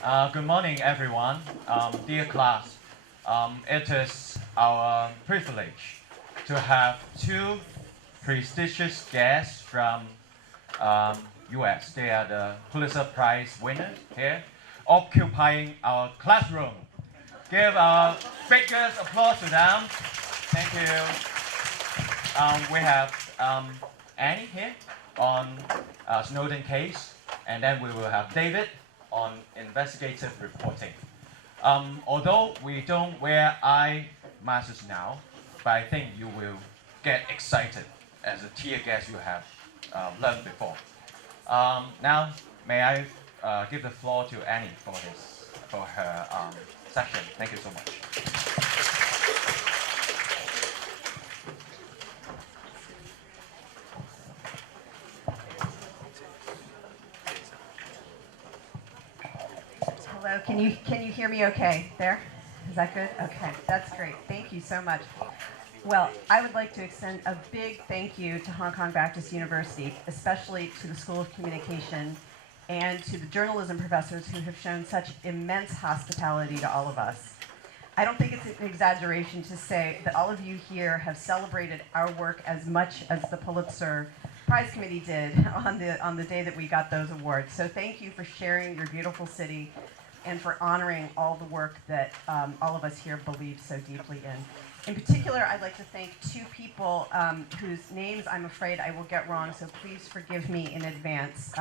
Good morning, everyone. Dear class, it is our privilege to have two prestigious guests from US. They are the Pulitzer Prize winners here, occupying our classroom. Give our biggest applause to them. Thank you. We have Annie here on Snowden case, and then we will have David on investigative reporting. Although we don't wear eye masks now, but I think you will get excited as a tier guest you have learned before. Now, may I give the floor to Annie for her session. Thank you so much. Hello, can you hear me okay there? Is that good? Okay, that's great. Thank you so much. Well, I would like to extend a big thank you to Hong Kong Baptist University, especially to the School of Communication and to the journalism professors who have shown such immense hospitality to all of us. I don't think it's an exaggeration to say that all of you here have celebrated our work as much as the Pulitzer Prize Committee did on the day that we got those awards. So thank you for sharing your beautiful city and for honoring all the work that all of us here believe so deeply in. In particular, I'd like to thank two people whose names I'm afraid I will get wrong, so please forgive me in advance.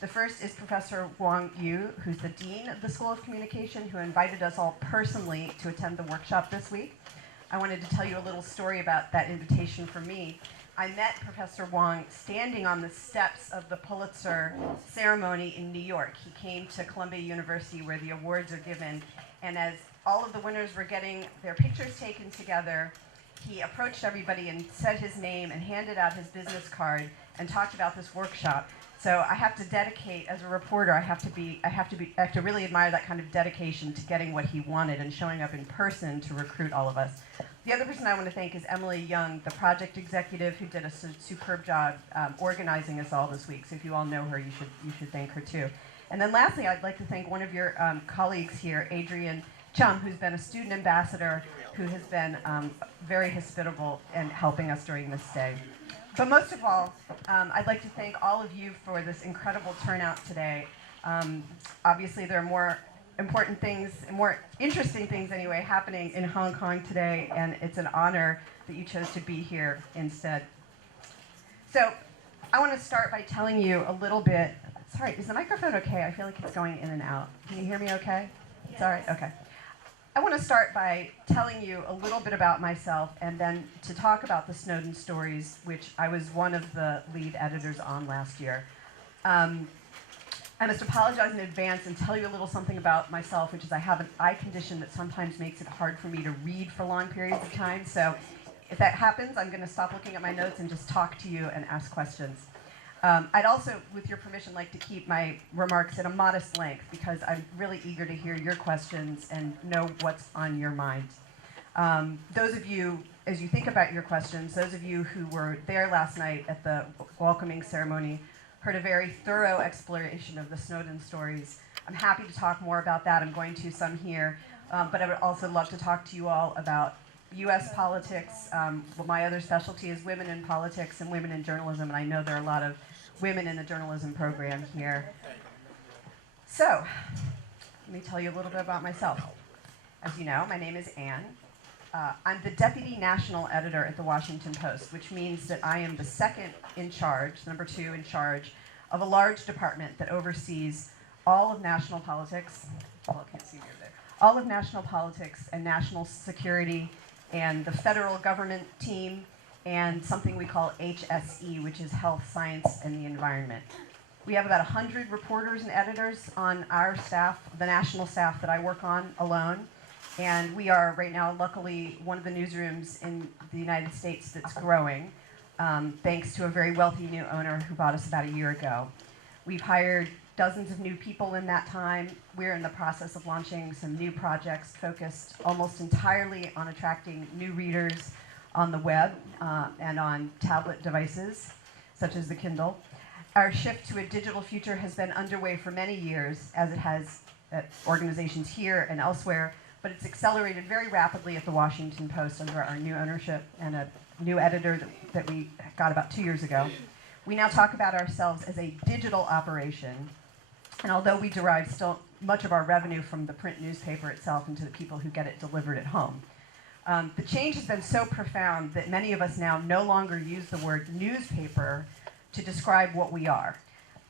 The first is Professor Wang Yu, who's the Dean of the School of Communication, who invited us all personally to attend the workshop this week. I wanted to tell you a little story about that invitation for me. I met Professor Wang standing on the steps of the Pulitzer ceremony in New York. He came to Columbia University where the awards are given, and as all of the winners were getting their pictures taken together, he approached everybody and said his name and handed out his business card and talked about this workshop. So I have to dedicate, as a reporter, I have to really admire that kind of dedication to getting what he wanted and showing up in person to recruit all of us. The other person I want to thank is Emily Young, the project executive who did a superb job organizing us all this week. So if you all know her, you should thank her too. And then lastly, I'd like to thank one of your colleagues here, Adrian Chum, who's been a student ambassador, who has been very hospitable in helping us during this day. But most of all, I'd like to thank all of you for this incredible turnout today. Obviously, there are more important things, more interesting things anyway, happening in Hong Kong today, and it's an honor that you chose to be here instead. So I want to start by telling you a little bit. Sorry, is the microphone okay? I feel like it's going in and out. Can you hear me okay? It's all right? Okay. I want to start by telling you a little bit about myself and then to talk about the Snowden stories, which I was one of the lead editors on last year. I must apologize in advance and tell you a little something about myself, which is I have an eye condition that sometimes makes it hard for me to read for long periods of time. So if that happens, I'm going to stop looking at my notes and just talk to you and ask questions. I'd also, with your permission, like to keep my remarks at a modest length because I'm really eager to hear your questions and know what's on your mind. Those of you, as you think about your questions, those of you who were there last night at the welcoming ceremony heard a very thorough exploration of the Snowden stories. I'm happy to talk more about that. I'm going to some here. But I would also love to talk to you all about US politics. My other specialty is women in politics and women in journalism, and I know there are a lot of women in the journalism program here. So, let me tell you a little bit about myself. As you know, my name is Anne. I'm the deputy national editor at the Washington Post, which means that I am the second in charge, number 2 in charge, of a large department that oversees all of national politics. Well, I can't see me over there. All of national politics and national security and the federal government team and something we call HSE, which is Health, Science, and the Environment. We have about 100 reporters and editors on our staff, the national staff that I work on alone. And we are right now, luckily, one of the newsrooms in the United States that's growing, thanks to a very wealthy new owner who bought us about a year ago. We've hired dozens of new people in that time. We're in the process of launching some new projects focused almost entirely on attracting new readers on the web and on tablet devices, such as the Kindle. Our shift to a digital future has been underway for many years, as it has at organizations here and elsewhere, but it's accelerated very rapidly at the Washington Post under our new ownership and a new editor that we got about 2 years ago. We now talk about ourselves as a digital operation, and although we derive still much of our revenue from the print newspaper itself and to the people who get it delivered at home, the change has been so profound that many of us now no longer use the word newspaper to describe what we are.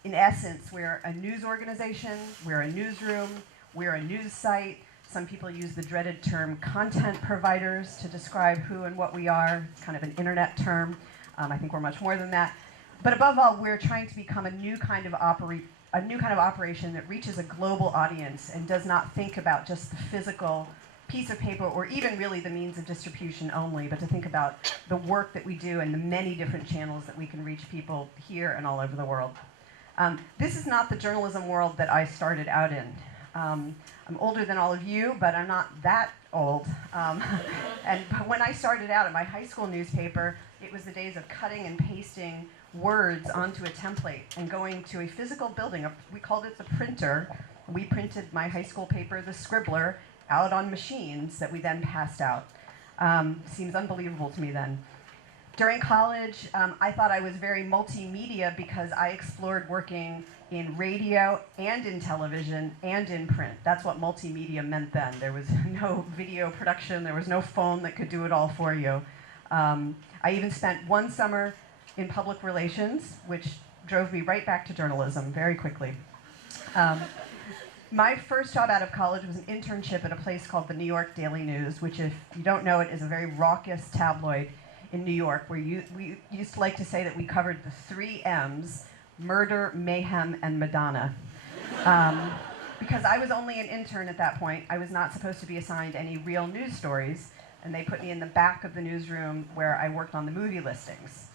In essence, we're a news organization, we're a newsroom, we're a news site. Some people use the dreaded term content providers to describe who and what we are. It's kind of an internet term. I think we're much more than that. But above all, we're trying to become a new kind of operation that reaches a global audience and does not think about just the physical piece of paper or even really the means of distribution only, but to think about the work that we do and the many different channels that we can reach people here and all over the world. This is not the journalism world that I started out in. I'm older than all of you, but I'm not that old. And when I started out at my high school newspaper, it was the days of cutting and pasting words onto a template and going to a physical building. We called it the printer. We printed my high school paper, the Scribbler, out on machines that we then passed out. Seems unbelievable to me then. During college, I thought I was very multimedia because I explored working in radio and in television and in print. That's what multimedia meant then. There was no video production. There was no phone that could do it all for you. I even spent one summer in public relations, which drove me right back to journalism very quickly. My first job out of college was an internship at a place called the New York Daily News, which, if you don't know it, is a very raucous tabloid in New York, where we used to like to say that we covered the 3 M's, murder, mayhem, and Madonna. Because I was only an intern at that point, I was not supposed to be assigned any real news stories, and they put me in the back of the newsroom where I worked on the movie listings.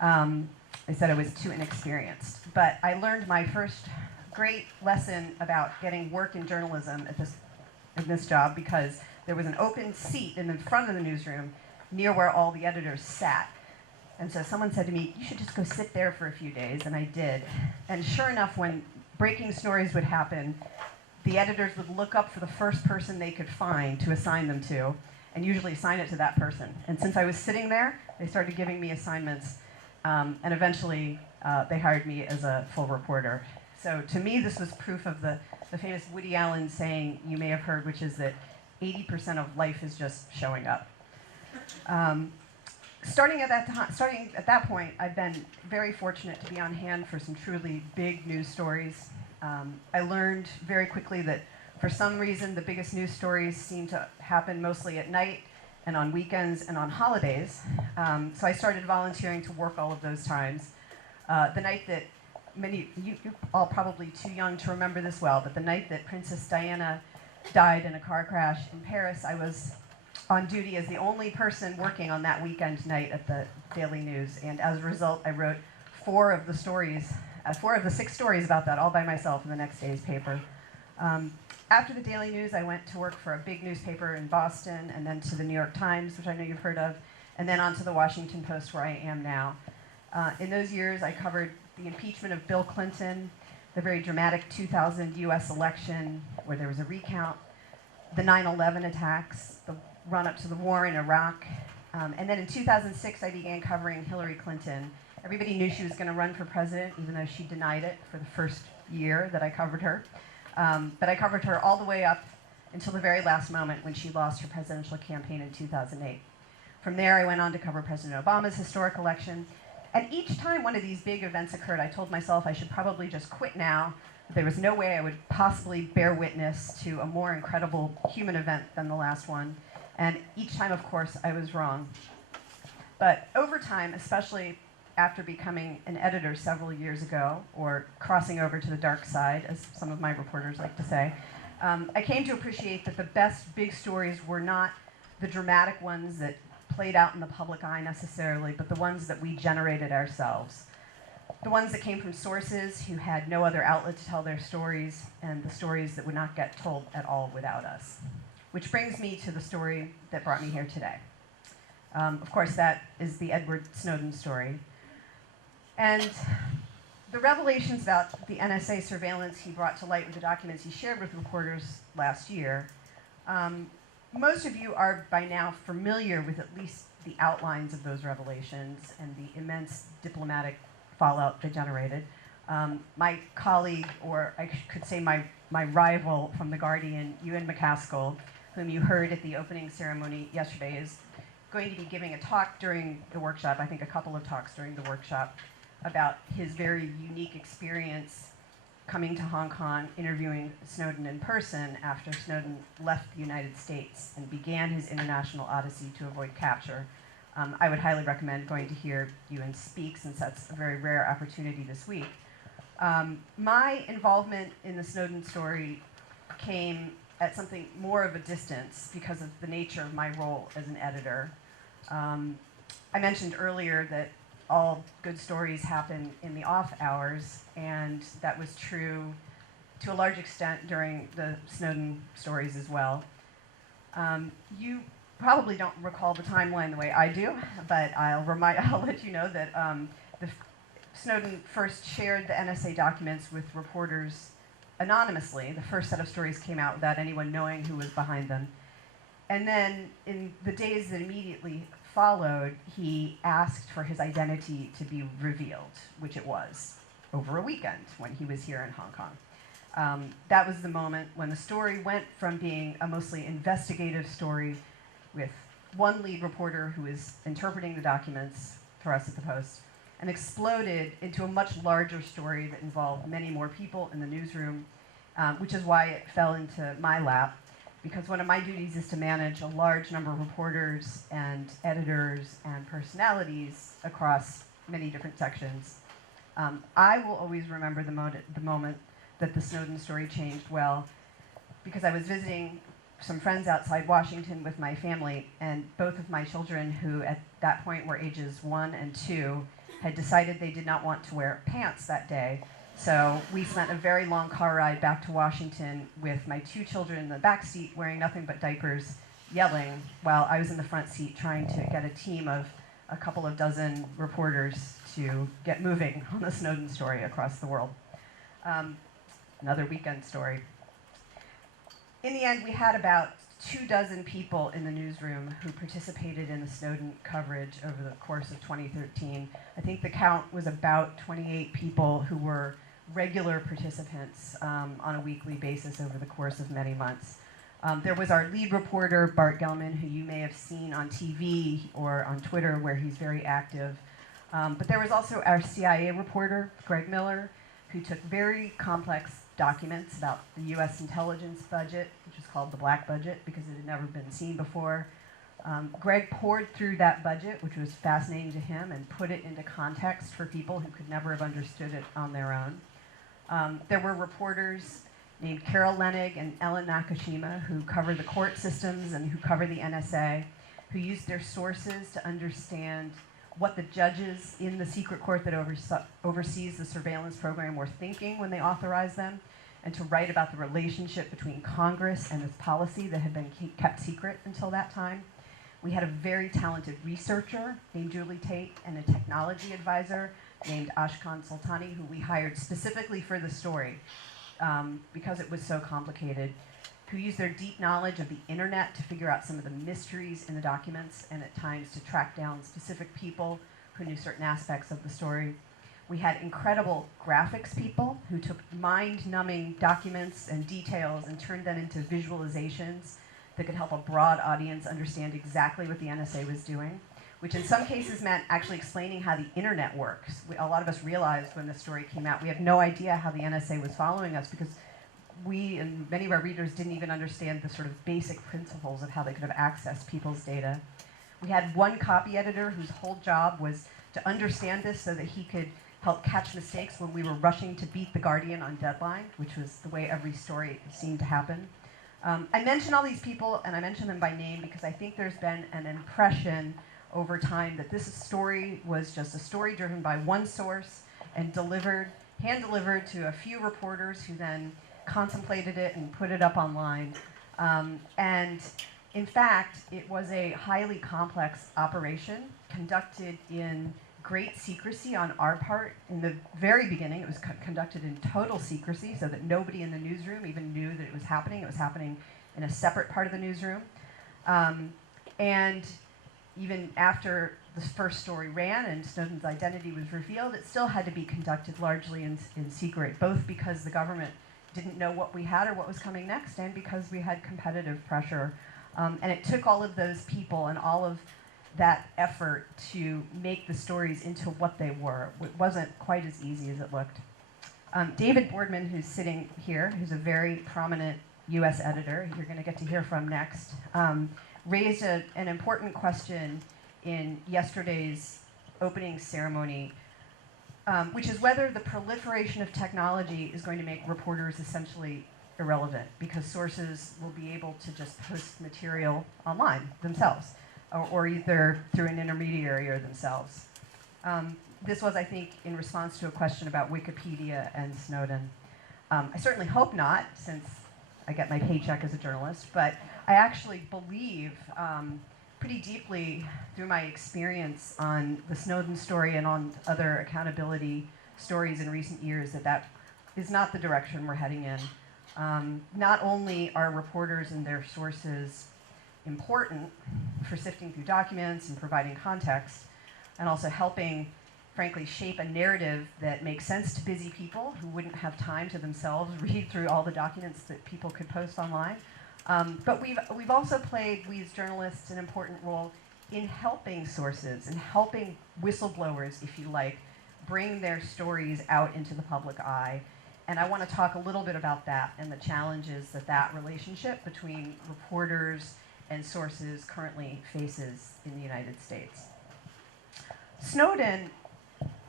They said I was too inexperienced. But I learned my first great lesson about getting work in journalism at this job because there was an open seat in the front of the newsroom near where all the editors sat. And so someone said to me, you should just go sit there for a few days, and I did. And sure enough, when breaking stories would happen, the editors would look up for the first person they could find to assign them to, and usually assign it to that person. And since I was sitting there, they started giving me assignments, and eventually they hired me as a full reporter. So to me, this was proof of the famous Woody Allen saying you may have heard, which is that 80% of life is just showing up. Starting at that point, I've been very fortunate to be on hand for some truly big news stories. I learned very quickly that for some reason the biggest news stories seem to happen mostly at night and on weekends and on holidays. So I started volunteering to work all of those times. The night that you're all probably too young to remember this well, but the night that Princess Diana died in a car crash in Paris, I was on duty as the only person working on that weekend night at the Daily News. And as a result, I wrote 4 of the 6 stories about that all by myself in the next day's paper. After the Daily News, I went to work for a big newspaper in Boston, and then to the New York Times, which I know you've heard of, and then on to the Washington Post, where I am now. In those years, I covered the impeachment of Bill Clinton, the very dramatic 2000 US election, where there was a recount, the 9/11 attacks, the run-up to the war in Iraq. And then in 2006, I began covering Hillary Clinton. Everybody knew she was going to run for president, even though she denied it for the first year that I covered her. But I covered her all the way up until the very last moment when she lost her presidential campaign in 2008. From there, I went on to cover President Obama's historic election. And each time one of these big events occurred, I told myself I should probably just quit now. There was no way I would possibly bear witness to a more incredible human event than the last one. And each time, of course, I was wrong. But over time, especially after becoming an editor several years ago, or crossing over to the dark side, as some of my reporters like to say, I came to appreciate that the best big stories were not the dramatic ones that played out in the public eye necessarily, but the ones that we generated ourselves. The ones that came from sources who had no other outlet to tell their stories, and the stories that would not get told at all without us. Which brings me to the story that brought me here today. Of course, that is the Edward Snowden story. And the revelations about the NSA surveillance he brought to light with the documents he shared with reporters last year, most of you are by now familiar with at least the outlines of those revelations and the immense diplomatic fallout they generated. My colleague, or I could say my rival from The Guardian, Ewan McCaskill, whom you heard at the opening ceremony yesterday, is going to be giving a talk during the workshop, I think a couple of talks during the workshop, about his very unique experience coming to Hong Kong, interviewing Snowden in person after Snowden left the United States and began his international odyssey to avoid capture. I would highly recommend going to hear Ewan speak, since that's a very rare opportunity this week. My involvement in the Snowden story came at something more of a distance because of the nature of my role as an editor. I mentioned earlier that all good stories happen in the off hours, and that was true to a large extent during the Snowden stories as well. You probably don't recall the timeline the way I do, but I'll let you know that Snowden first shared the NSA documents with reporters anonymously. The first set of stories came out without anyone knowing who was behind them. And then in the days that immediately followed, he asked for his identity to be revealed, which it was, over a weekend when he was here in Hong Kong. That was the moment when the story went from being a mostly investigative story with one lead reporter who was interpreting the documents for us at the Post, and exploded into a much larger story that involved many more people in the newsroom, which is why it fell into my lap, because one of my duties is to manage a large number of reporters and editors and personalities across many different sections. I will always remember the moment that the Snowden story changed well, because I was visiting some friends outside Washington with my family, and both of my children, who at that point were ages 1 and 2, had decided they did not want to wear pants that day. So we spent a very long car ride back to Washington with my 2 children in the back seat wearing nothing but diapers, yelling, while I was in the front seat trying to get a team of a couple of dozen reporters to get moving on the Snowden story across the world. Another weekend story. In the end, we had about 24 people in the newsroom who participated in the Snowden coverage over the course of 2013. I think the count was about 28 people who were regular participants on a weekly basis over the course of many months. There was our lead reporter, Bart Gellman, who you may have seen on TV or on Twitter, where he's very active. But there was also our CIA reporter, Greg Miller, who took very complex documents about the US intelligence budget, which is called the Black Budget because it had never been seen before. Greg poured through that budget, which was fascinating to him, and put it into context for people who could never have understood it on their own. There were reporters named Carol Lenig and Ellen Nakashima who cover the court systems and who cover the NSA, who used their sources to understand what the judges in the secret court that oversees the surveillance program were thinking when they authorized them, and to write about the relationship between Congress and this policy that had been kept secret until that time. We had a very talented researcher named Julie Tate and a technology advisor named Ashkan Sultani, who we hired specifically for the story because it was so complicated, who used their deep knowledge of the internet to figure out some of the mysteries in the documents and at times to track down specific people who knew certain aspects of the story. We had incredible graphics people who took mind-numbing documents and details and turned them into visualizations that could help a broad audience understand exactly what the NSA was doing, which in some cases meant actually explaining how the internet works. A lot of us realized when the story came out, we had no idea how the NSA was following us because we and many of our readers didn't even understand the sort of basic principles of how they could have accessed people's data. We had one copy editor whose whole job was to understand this so that he could help catch mistakes when we were rushing to beat The Guardian on deadline, which was the way every story seemed to happen. I mention all these people, and I mention them by name because I think there's been an impression over time that this story was just a story driven by one source and hand-delivered to a few reporters who then contemplated it and put it up online. And in fact, it was a highly complex operation conducted in great secrecy on our part. In the very beginning, it was conducted in total secrecy so that nobody in the newsroom even knew that it was happening. It was happening in a separate part of the newsroom. And even after the first story ran and Snowden's identity was revealed, it still had to be conducted largely in secret, both because the government didn't know what we had or what was coming next, and because we had competitive pressure. And it took all of those people and all of that effort to make the stories into what they were. It wasn't quite as easy as it looked. David Boardman, who's sitting here, who's a very prominent US editor, you're going to get to hear from next, raised an important question in yesterday's opening ceremony, which is whether the proliferation of technology is going to make reporters essentially irrelevant, because sources will be able to just post material online themselves, or either through an intermediary or themselves. This was, I think, in response to a question about Wikipedia and Snowden. I certainly hope not, since I get my paycheck as a journalist, but I actually believe pretty deeply through my experience on the Snowden story and on other accountability stories in recent years that is not the direction we're heading in. Not only are reporters and their sources important for sifting through documents and providing context, and also helping, frankly, shape a narrative that makes sense to busy people who wouldn't have time to themselves read through all the documents that people could post online. But we've also played, we as journalists, an important role in helping sources and helping whistleblowers, if you like, bring their stories out into the public eye. And I want to talk a little bit about that and the challenges that relationship between reporters and sources currently faces in the United States. Snowden,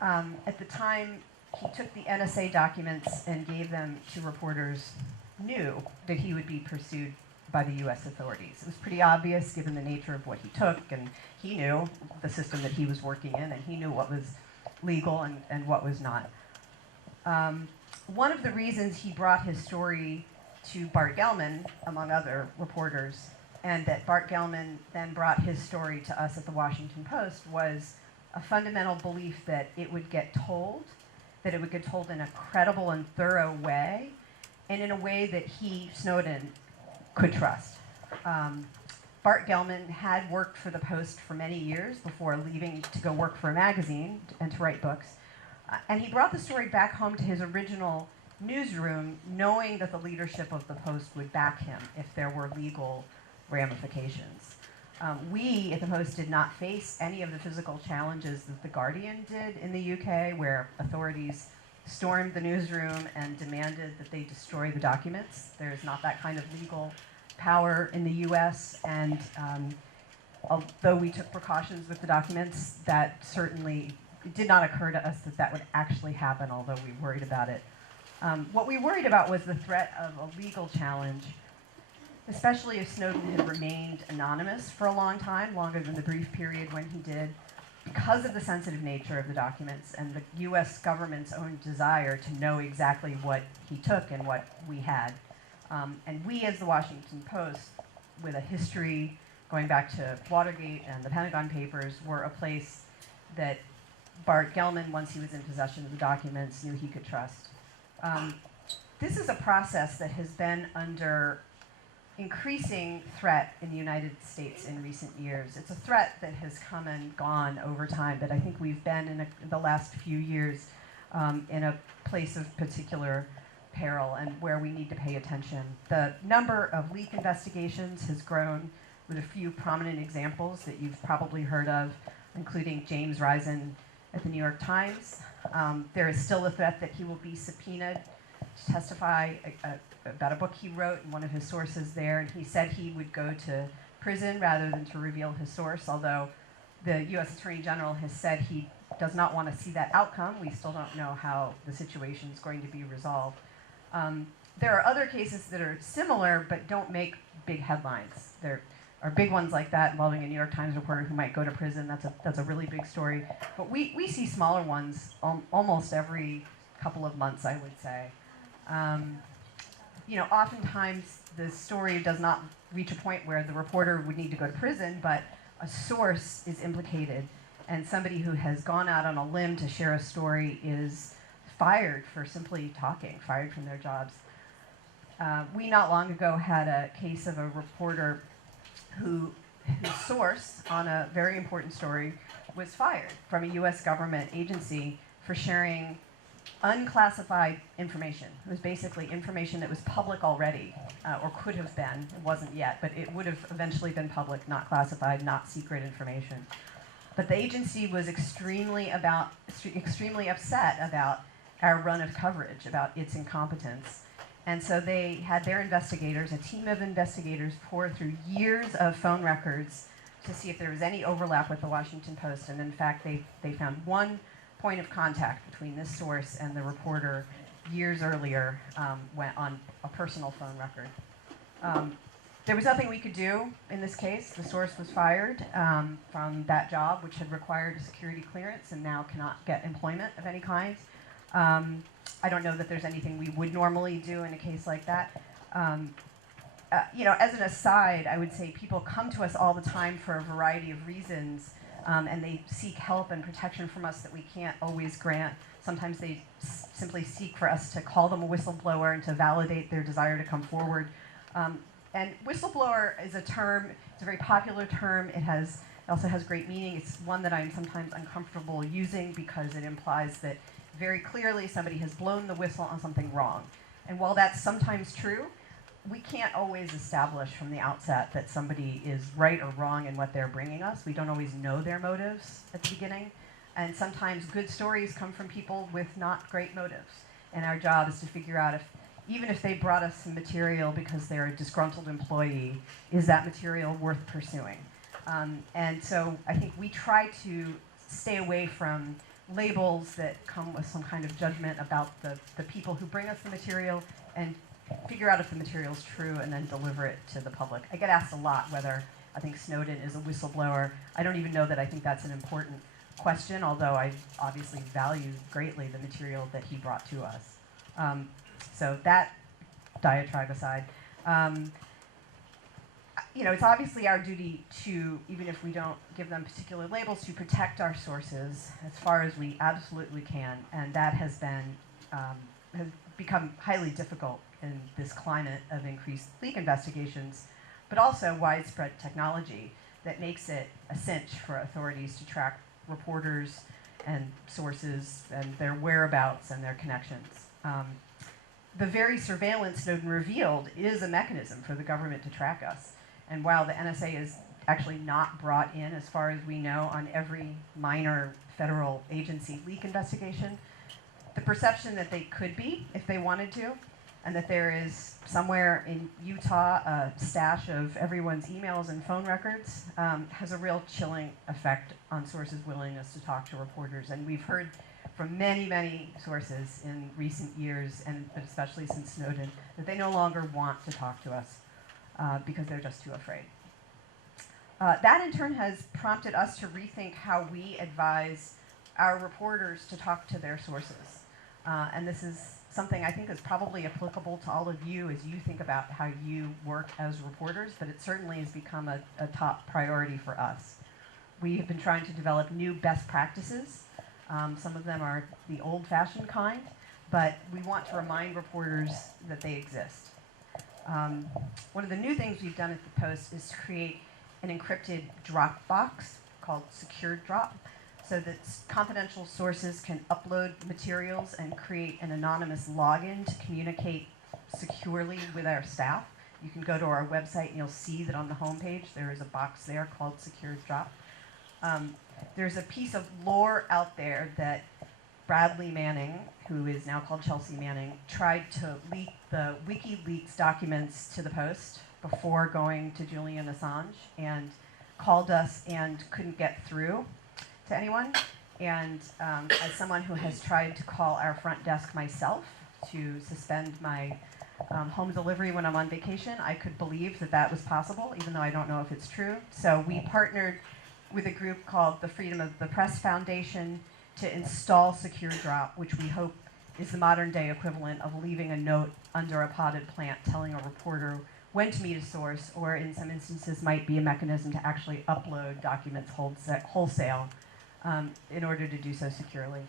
at the time he took the NSA documents and gave them to reporters, knew that he would be pursued by the US authorities. It was pretty obvious given the nature of what he took, and he knew the system that he was working in, and he knew what was legal and what was not. One of the reasons he brought his story to Bart Gellman, among other reporters, and that Bart Gellman then brought his story to us at the Washington Post, was a fundamental belief that it would get told, that it would get told in a credible and thorough way, and in a way that he, Snowden, could trust. Bart Gellman had worked for the Post for many years before leaving to go work for a magazine and to write books. And he brought the story back home to his original newsroom, knowing that the leadership of the Post would back him if there were legal ramifications. We at the Post did not face any of the physical challenges that The Guardian did in the UK, where authorities stormed the newsroom and demanded that they destroy the documents. There's not that kind of legal power in the US, and although we took precautions with the documents, that certainly it did not occur to us that that would actually happen, although we worried about it. What we worried about was the threat of a legal challenge, especially if Snowden had remained anonymous for a long time, longer than the brief period when he did, because of the sensitive nature of the documents and the US government's own desire to know exactly what he took and what we had. And we, as the Washington Post, with a history going back to Watergate and the Pentagon Papers, were a place that Bart Gellman, once he was in possession of the documents, knew he could trust. This is a process that has been under increasing threat in the United States in recent years. It's a threat that has come and gone over time, but I think we've been in the last few years in a place of particular peril and where we need to pay attention. The number of leak investigations has grown, with a few prominent examples that you've probably heard of, including James Risen at the New York Times. There is still a threat that he will be subpoenaed to testify about a book he wrote and one of his sources there, and he said he would go to prison rather than to reveal his source, although the US Attorney General has said he does not want to see that outcome. We still don't know how the situation is going to be resolved. There are other cases that are similar but don't make big headlines. There are big ones like that involving a New York Times reporter who might go to prison. That's a really big story. But we see smaller ones almost every couple of months, I would say. You know, oftentimes the story does not reach a point where the reporter would need to go to prison, but a source is implicated. and somebody who has gone out on a limb to share a story is fired for simply talking, fired from their jobs. We not long ago had a case of a reporter whose source on a very important story was fired from a US government agency for sharing unclassified information. It was basically information that was public already, or could have been. It wasn't yet, but it would have eventually been public, not classified, not secret information. But the agency was extremely upset about our run of coverage, about its incompetence. And so they had their investigators, a team of investigators, pour through years of phone records to see if there was any overlap with the Washington Post. And in fact, they found one point of contact between this source and the reporter years earlier, went on a personal phone record. There was nothing we could do in this case. The source was fired from that job, which had required a security clearance and now cannot get employment of any kind. I don't know that there's anything we would normally do in a case like that. As an aside, I would say people come to us all the time for a variety of reasons, and they seek help and protection from us that we can't always grant. Sometimes they simply seek for us to call them a whistleblower and to validate their desire to come forward. And whistleblower is a term, it's a very popular term. It also has great meaning. It's one that I'm sometimes uncomfortable using because it implies that very clearly somebody has blown the whistle on something wrong. And while that's sometimes true, we can't always establish from the outset that somebody is right or wrong in what they're bringing us. We don't always know their motives at the beginning. And sometimes good stories come from people with not great motives. And our job is to figure out even if they brought us some material because they're a disgruntled employee, is that material worth pursuing? And so I think we try to stay away from labels that come with some kind of judgment about the people who bring us the material, and figure out if the material is true and then deliver it to the public. I get asked a lot whether I think Snowden is a whistleblower. I don't even know that I think that's an important question, although I obviously value greatly the material that he brought to us. So that diatribe aside, it's obviously our duty to, even if we don't give them particular labels, to protect our sources as far as we absolutely can, and that has become highly difficult in this climate of increased leak investigations, but also widespread technology that makes it a cinch for authorities to track reporters and sources and their whereabouts and their connections. The very surveillance Snowden revealed is a mechanism for the government to track us. And while the NSA is actually not brought in, as far as we know, on every minor federal agency leak investigation, the perception that they could be if they wanted to, and that there is somewhere in Utah a stash of everyone's emails and phone records, has a real chilling effect on sources' willingness to talk to reporters. And we've heard from many, many sources in recent years, and especially since Snowden, that they no longer want to talk to us because they're just too afraid. That in turn has prompted us to rethink how we advise our reporters to talk to their sources. And this is something I think is probably applicable to all of you as you think about how you work as reporters, but it certainly has become a top priority for us. We have been trying to develop new best practices. Some of them are the old-fashioned kind, but we want to remind reporters that they exist. One of the new things we've done at the Post is to create an encrypted drop box called Secured Drop, so that confidential sources can upload materials and create an anonymous login to communicate securely with our staff. You can go to our website and you'll see that on the homepage there is a box there called Secured Drop. There's a piece of lore out there that Bradley Manning, who is now called Chelsea Manning, tried to leak the WikiLeaks documents to the Post before going to Julian Assange, and called us and couldn't get through to anyone. And as someone who has tried to call our front desk myself to suspend my home delivery when I'm on vacation, I could believe that that was possible, even though I don't know if it's true. So we partnered with a group called the Freedom of the Press Foundation to install Secure Drop, which we hope is the modern day equivalent of leaving a note under a potted plant telling a reporter when to meet a source, or in some instances might be a mechanism to actually upload documents wholesale in order to do so securely.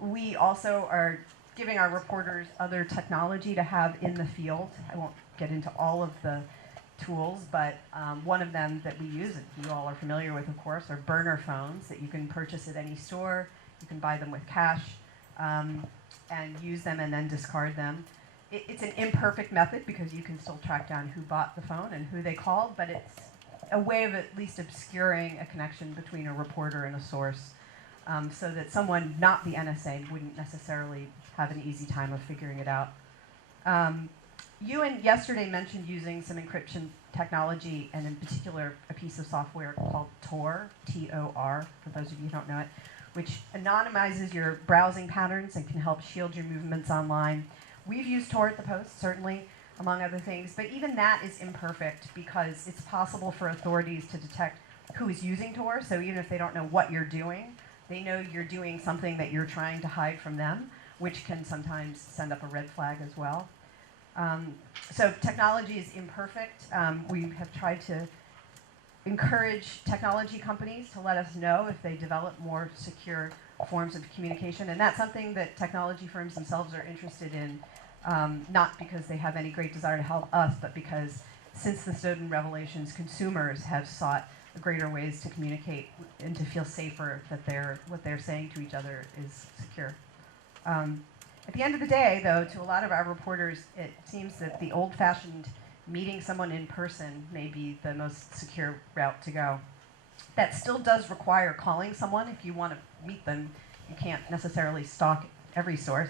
We also are giving our reporters other technology to have in the field. I won't get into all of the tools, but one of them that we use, that you all are familiar with, of course, are burner phones that you can purchase at any store. You can buy them with cash and use them and then discard them. It's an imperfect method because you can still track down who bought the phone and who they called, but it's a way of at least obscuring a connection between a reporter and a source, so that someone not the NSA wouldn't necessarily have an easy time of figuring it out. Ewan yesterday mentioned using some encryption technology, and in particular a piece of software called Tor, T-O-R, for those of you who don't know it, which anonymizes your browsing patterns and can help shield your movements online. We've used Tor at the Post, certainly, among other things, but even that is imperfect because it's possible for authorities to detect who is using Tor, so even if they don't know what you're doing, they know you're doing something that you're trying to hide from them, which can sometimes send up a red flag as well. So technology is imperfect. We have tried to encourage technology companies to let us know if they develop more secure forms of communication, and that's something that technology firms themselves are interested in, not because they have any great desire to help us, but because since the Snowden revelations, consumers have sought greater ways to communicate and to feel safer that what they're saying to each other is secure. At the end of the day, though, to a lot of our reporters, it seems that the old-fashioned meeting someone in person may be the most secure route to go. That still does require calling someone if you want to meet them. You can't necessarily stalk every source.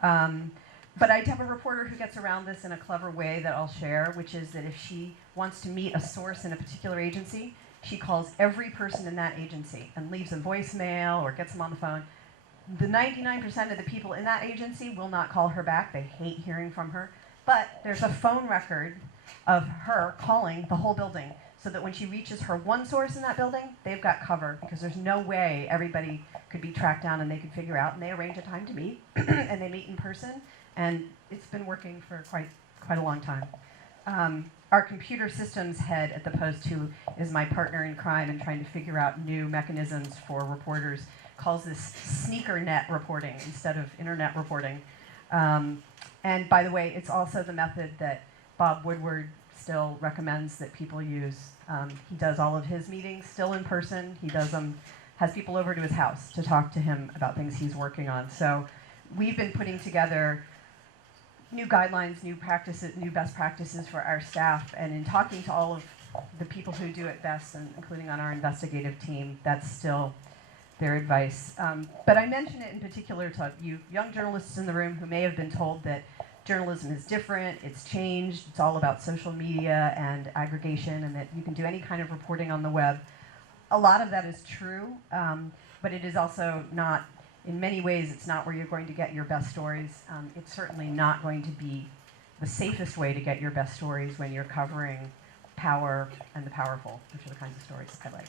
But I have a reporter who gets around this in a clever way that I'll share, which is that if she wants to meet a source in a particular agency, she calls every person in that agency and leaves a voicemail or gets them on the phone. The 99% of the people in that agency will not call her back. They hate hearing from her. But there's a phone record of her calling the whole building so that when she reaches her one source in that building, they've got cover because there's no way everybody could be tracked down and they could figure out. And they arrange a time to meet, and they meet in person. And it's been working for quite a long time. Our computer systems head at the Post, who is my partner in crime in trying to figure out new mechanisms for reporters, calls this sneaker net reporting instead of internet reporting. And by the way, it's also the method that Bob Woodward still recommends that people use. He does all of his meetings still in person. He does them, has people over to his house to talk to him about things he's working on. So we've been putting together new guidelines, new practices, new best practices for our staff. And in talking to all of the people who do it best, and including on our investigative team, that's still their advice. But I mention it in particular to you young journalists in the room who may have been told that journalism is different, it's changed, it's all about social media and aggregation, and that you can do any kind of reporting on the web. A lot of that is true, but it is also not, in many ways, it's not where you're going to get your best stories. It's certainly not going to be the safest way to get your best stories when you're covering power and the powerful, which are the kinds of stories I like.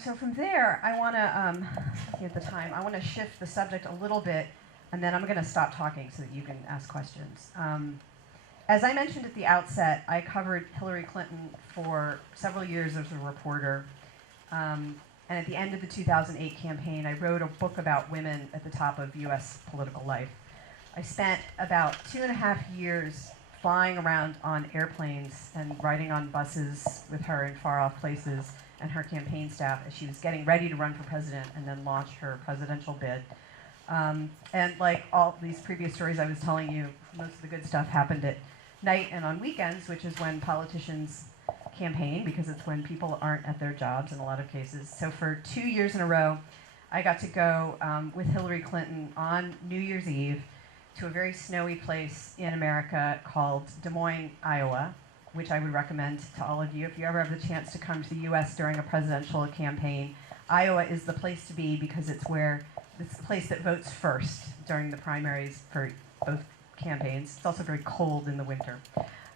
So from there, I want to, looking at the time, I want to shift the subject a little bit, and then I'm going to stop talking so that you can ask questions. As I mentioned at the outset, I covered Hillary Clinton for several years as a reporter. And at the end of the 2008 campaign, I wrote a book about women at the top of US political life. I spent about 2.5 years flying around on airplanes and riding on buses with her in far-off places and her campaign staff as she was getting ready to run for president and then launch her presidential bid. And like all these previous stories I was telling you, most of the good stuff happened at night and on weekends, which is when politicians campaign, because it's when people aren't at their jobs in a lot of cases. So for 2 years in a row, I got to go with Hillary Clinton on New Year's Eve to a very snowy place in America called Des Moines, Iowa, which I would recommend to all of you. If you ever have the chance to come to the US during a presidential campaign, Iowa is the place to be because it's the place that votes first during the primaries for both campaigns. It's also very cold in the winter.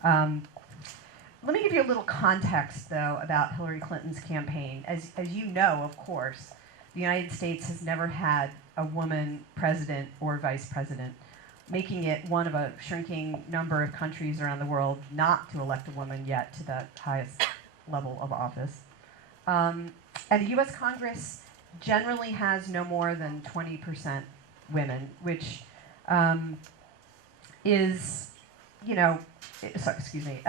Let me give you a little context, though, about Hillary Clinton's campaign. As you know, of course, the United States has never had a woman president or vice president, making it one of a shrinking number of countries around the world not to elect a woman yet to the highest level of office. And the U.S. Congress generally has no more than 20% women, which is, excuse me,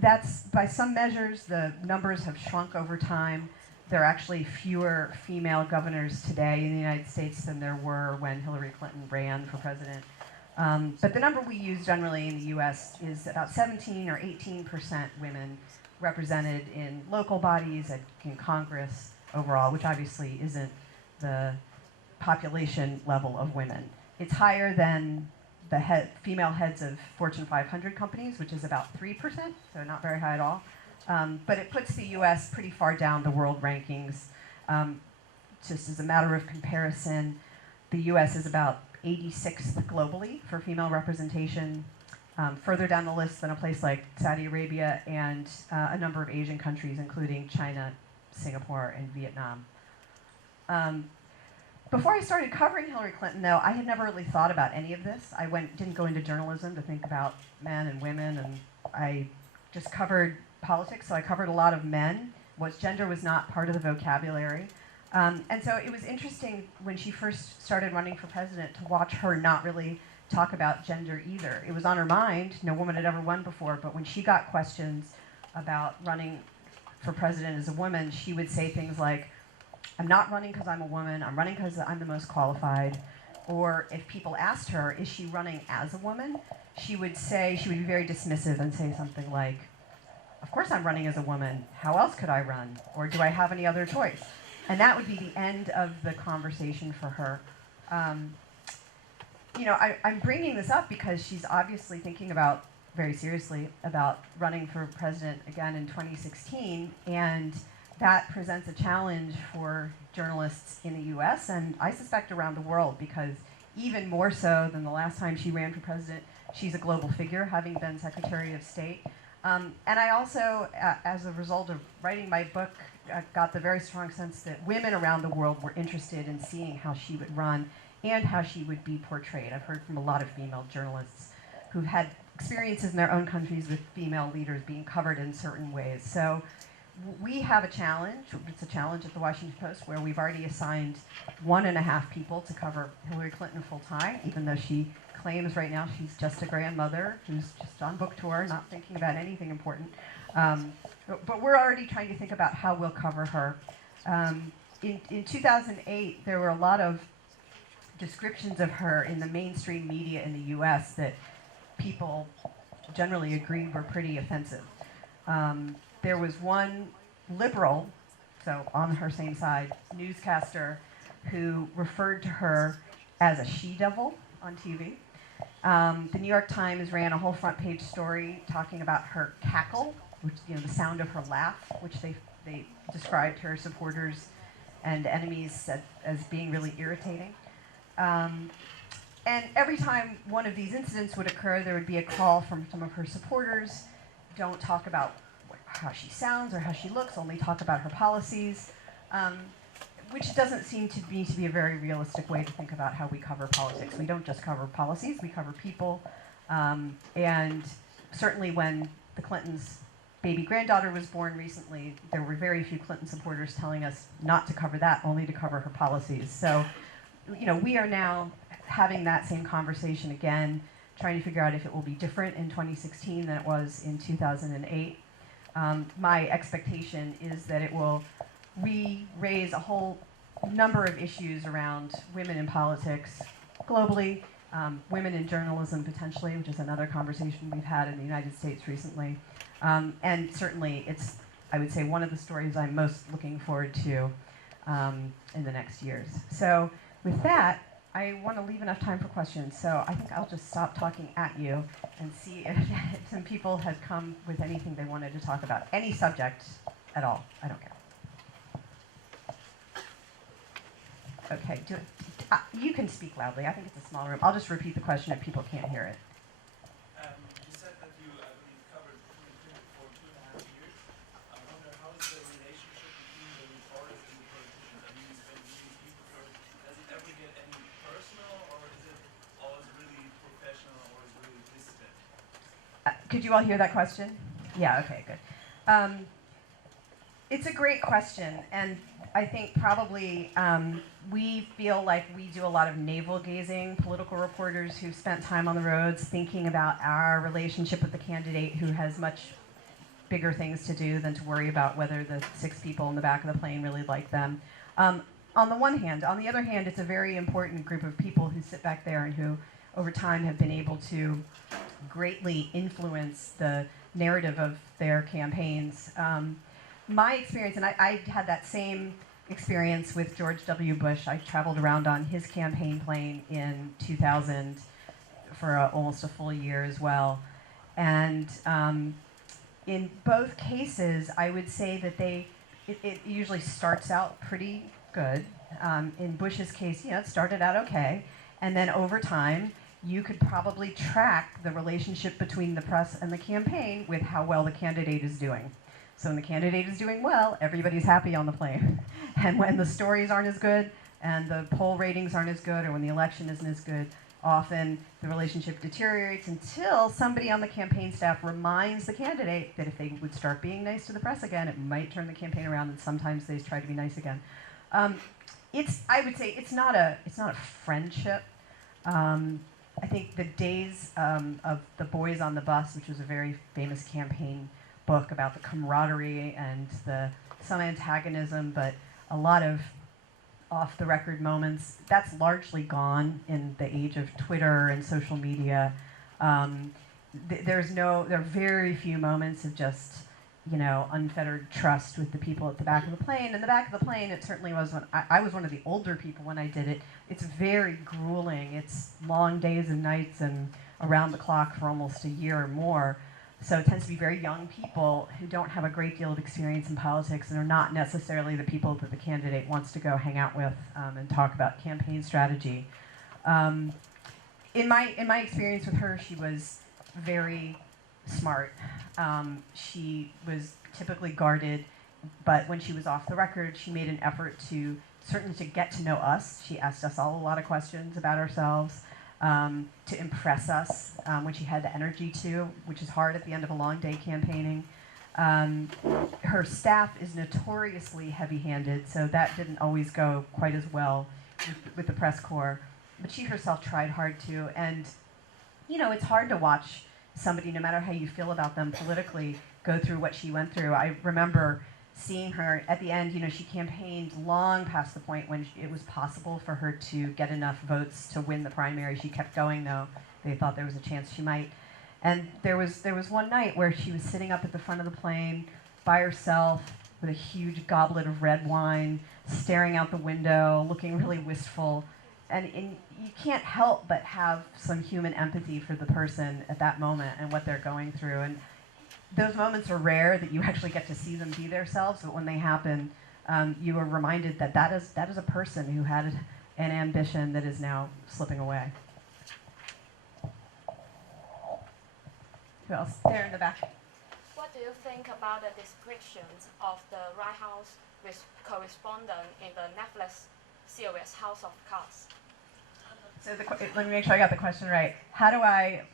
that's, by some measures, the numbers have shrunk over time. There are actually fewer female governors today in the United States than there were when Hillary Clinton ran for president. But the number we use generally in the US is about 17 or 18% women represented in local bodies and in Congress overall, which obviously isn't the population level of women. It's higher than the female heads of Fortune 500 companies, which is about 3%, so not very high at all. But it puts the US pretty far down the world rankings. Just as a matter of comparison, the US is about 86th globally for female representation, further down the list than a place like Saudi Arabia and a number of Asian countries, including China, Singapore, and Vietnam. Before I started covering Hillary Clinton, though, I had never really thought about any of this. I didn't go into journalism to think about men and women, and I just covered politics, so I covered a lot of men. Gender was not part of the vocabulary. And so it was interesting when she first started running for president to watch her not really talk about gender either. It was on her mind. No woman had ever won before, but when she got questions about running for president as a woman, she would say things like, I'm not running because I'm a woman, I'm running because I'm the most qualified. Or if people asked her, is she running as a woman? She would be very dismissive and say something like, of course I'm running as a woman, how else could I run? Or do I have any other choice? And that would be the end of the conversation for her. I'm bringing this up because she's obviously thinking about, very seriously, about running for president again in 2016, and that presents a challenge for journalists in the US and I suspect around the world, because even more so than the last time she ran for president, she's a global figure, having been Secretary of State. And I also, as a result of writing my book, got the very strong sense that women around the world were interested in seeing how she would run and how she would be portrayed. I've heard from a lot of female journalists who've had experiences in their own countries with female leaders being covered in certain ways. So we have a challenge. It's a challenge at the Washington Post where we've already assigned 1.5 people to cover Hillary Clinton full time, even though she claims right now she's just a grandmother who's just on book tour, not thinking about anything important. But we're already trying to think about how we'll cover her. In 2008, there were a lot of descriptions of her in the mainstream media in the US that people generally agreed were pretty offensive. There was one liberal, so on her same side, newscaster who referred to her as a she-devil on TV. The New York Times ran a whole front page story talking about her cackle, which, the sound of her laugh, which they described her supporters and enemies as being really irritating. And every time one of these incidents would occur, there would be a call from some of her supporters, don't talk about how she sounds or how she looks, only talk about her policies, which doesn't seem to me to be a very realistic way to think about how we cover politics. We don't just cover policies, we cover people. And certainly when the Clintons' baby granddaughter was born recently, there were very few Clinton supporters telling us not to cover that, only to cover her policies. So, we are now having that same conversation again, trying to figure out if it will be different in 2016 than it was in 2008. My expectation is that it will re-raise a whole number of issues around women in politics globally, women in journalism potentially, which is another conversation we've had in the United States recently. And certainly it's, I would say, one of the stories I'm most looking forward to in the next years. So with that, I want to leave enough time for questions, so I think I'll just stop talking at you and see if some people have come with anything they wanted to talk about. Any subject at all, I don't care. Okay, you can speak loudly. I think it's a small room. I'll just repeat the question if people can't hear it. You said that you, I believe, covered Clinton for 2.5 years. I wonder, how is the relationship between the reporters and the politicians? I mean, when you prefer, does it ever get any personal, or is it always really professional, or is it really distant? Could you all hear that question? Yeah, okay, good. It's a great question, and I think probably we feel like we do a lot of navel-gazing, political reporters who've spent time on the roads thinking about our relationship with the candidate who has much bigger things to do than to worry about whether the 6 people in the back of the plane really like them. On the one hand. On the other hand, it's a very important group of people who sit back there and who, over time, have been able to greatly influence the narrative of their campaigns. My experience, and I had that same experience with George W. Bush. I traveled around on his campaign plane in 2000 for almost a full year as well. And in both cases, I would say that it usually starts out pretty good. In Bush's case, it started out okay. And then over time, you could probably track the relationship between the press and the campaign with how well the candidate is doing. So when the candidate is doing well, everybody's happy on the plane. And when the stories aren't as good and the poll ratings aren't as good, or when the election isn't as good, often the relationship deteriorates until somebody on the campaign staff reminds the candidate that if they would start being nice to the press again, it might turn the campaign around, and sometimes they try to be nice again. I would say it's not a friendship. I think the days of The Boys on the Bus, which was a very famous campaign book about the camaraderie and some antagonism, but a lot of off-the-record moments, that's largely gone in the age of Twitter and social media. There are very few moments of just, unfettered trust with the people at the back of the plane. And the back of the plane, it certainly was when I was one of the older people when I did it. It's very grueling. It's long days and nights and around the clock for almost a year or more. So it tends to be very young people who don't have a great deal of experience in politics and are not necessarily the people that the candidate wants to go hang out with and talk about campaign strategy. In my experience with her, she was very smart. She was typically guarded, but when she was off the record, she made an effort to certainly to get to know us. She asked us all a lot of questions about ourselves. To impress us when she had the energy to, which is hard at the end of a long day campaigning. Her staff is notoriously heavy-handed, so that didn't always go quite as well with the press corps. But she herself tried hard to, and it's hard to watch somebody, no matter how you feel about them politically, go through what she went through. I remember seeing her at the end. She campaigned long past the point when it was possible for her to get enough votes to win the primary. She kept going, though. They thought there was a chance she might. And there was one night where she was sitting up at the front of the plane by herself with a huge goblet of red wine, staring out the window, looking really wistful. And you can't help but have some human empathy for the person at that moment and what they're going through. And those moments are rare that you actually get to see them be themselves, but when they happen, you are reminded that is a person who had an ambition that is now slipping away. Who else? There in the back. What do you think about the descriptions of the White House correspondent in the Netflix series House of Cards? So let me make sure I got the question right. How do I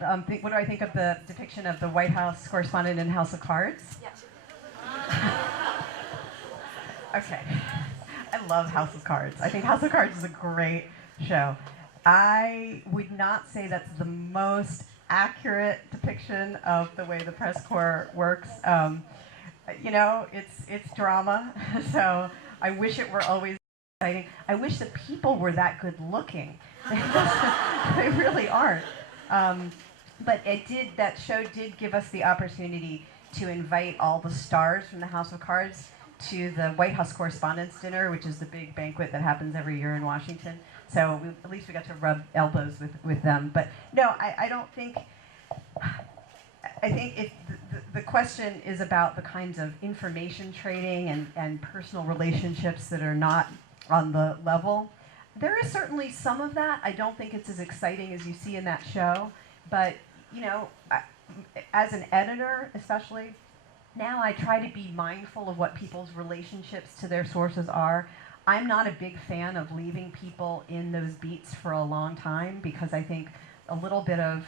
what do I think of the depiction of the White House correspondent in House of Cards? Yes. Okay. I love House of Cards. I think House of Cards is a great show. I would not say that's the most accurate depiction of the way the press corps works. It's drama, so I wish it were always exciting. I wish the people were that good looking. They really aren't. But that show did give us the opportunity to invite all the stars from the House of Cards to the White House Correspondents' Dinner, which is the big banquet that happens every year in Washington. So at least we got to rub elbows with them. But no, I don't think. I think if the question is about the kinds of information trading and personal relationships that are not on the level. There is certainly some of that. I don't think it's as exciting as you see in that show. But, as an editor especially, now I try to be mindful of what people's relationships to their sources are. I'm not a big fan of leaving people in those beats for a long time because I think a little bit of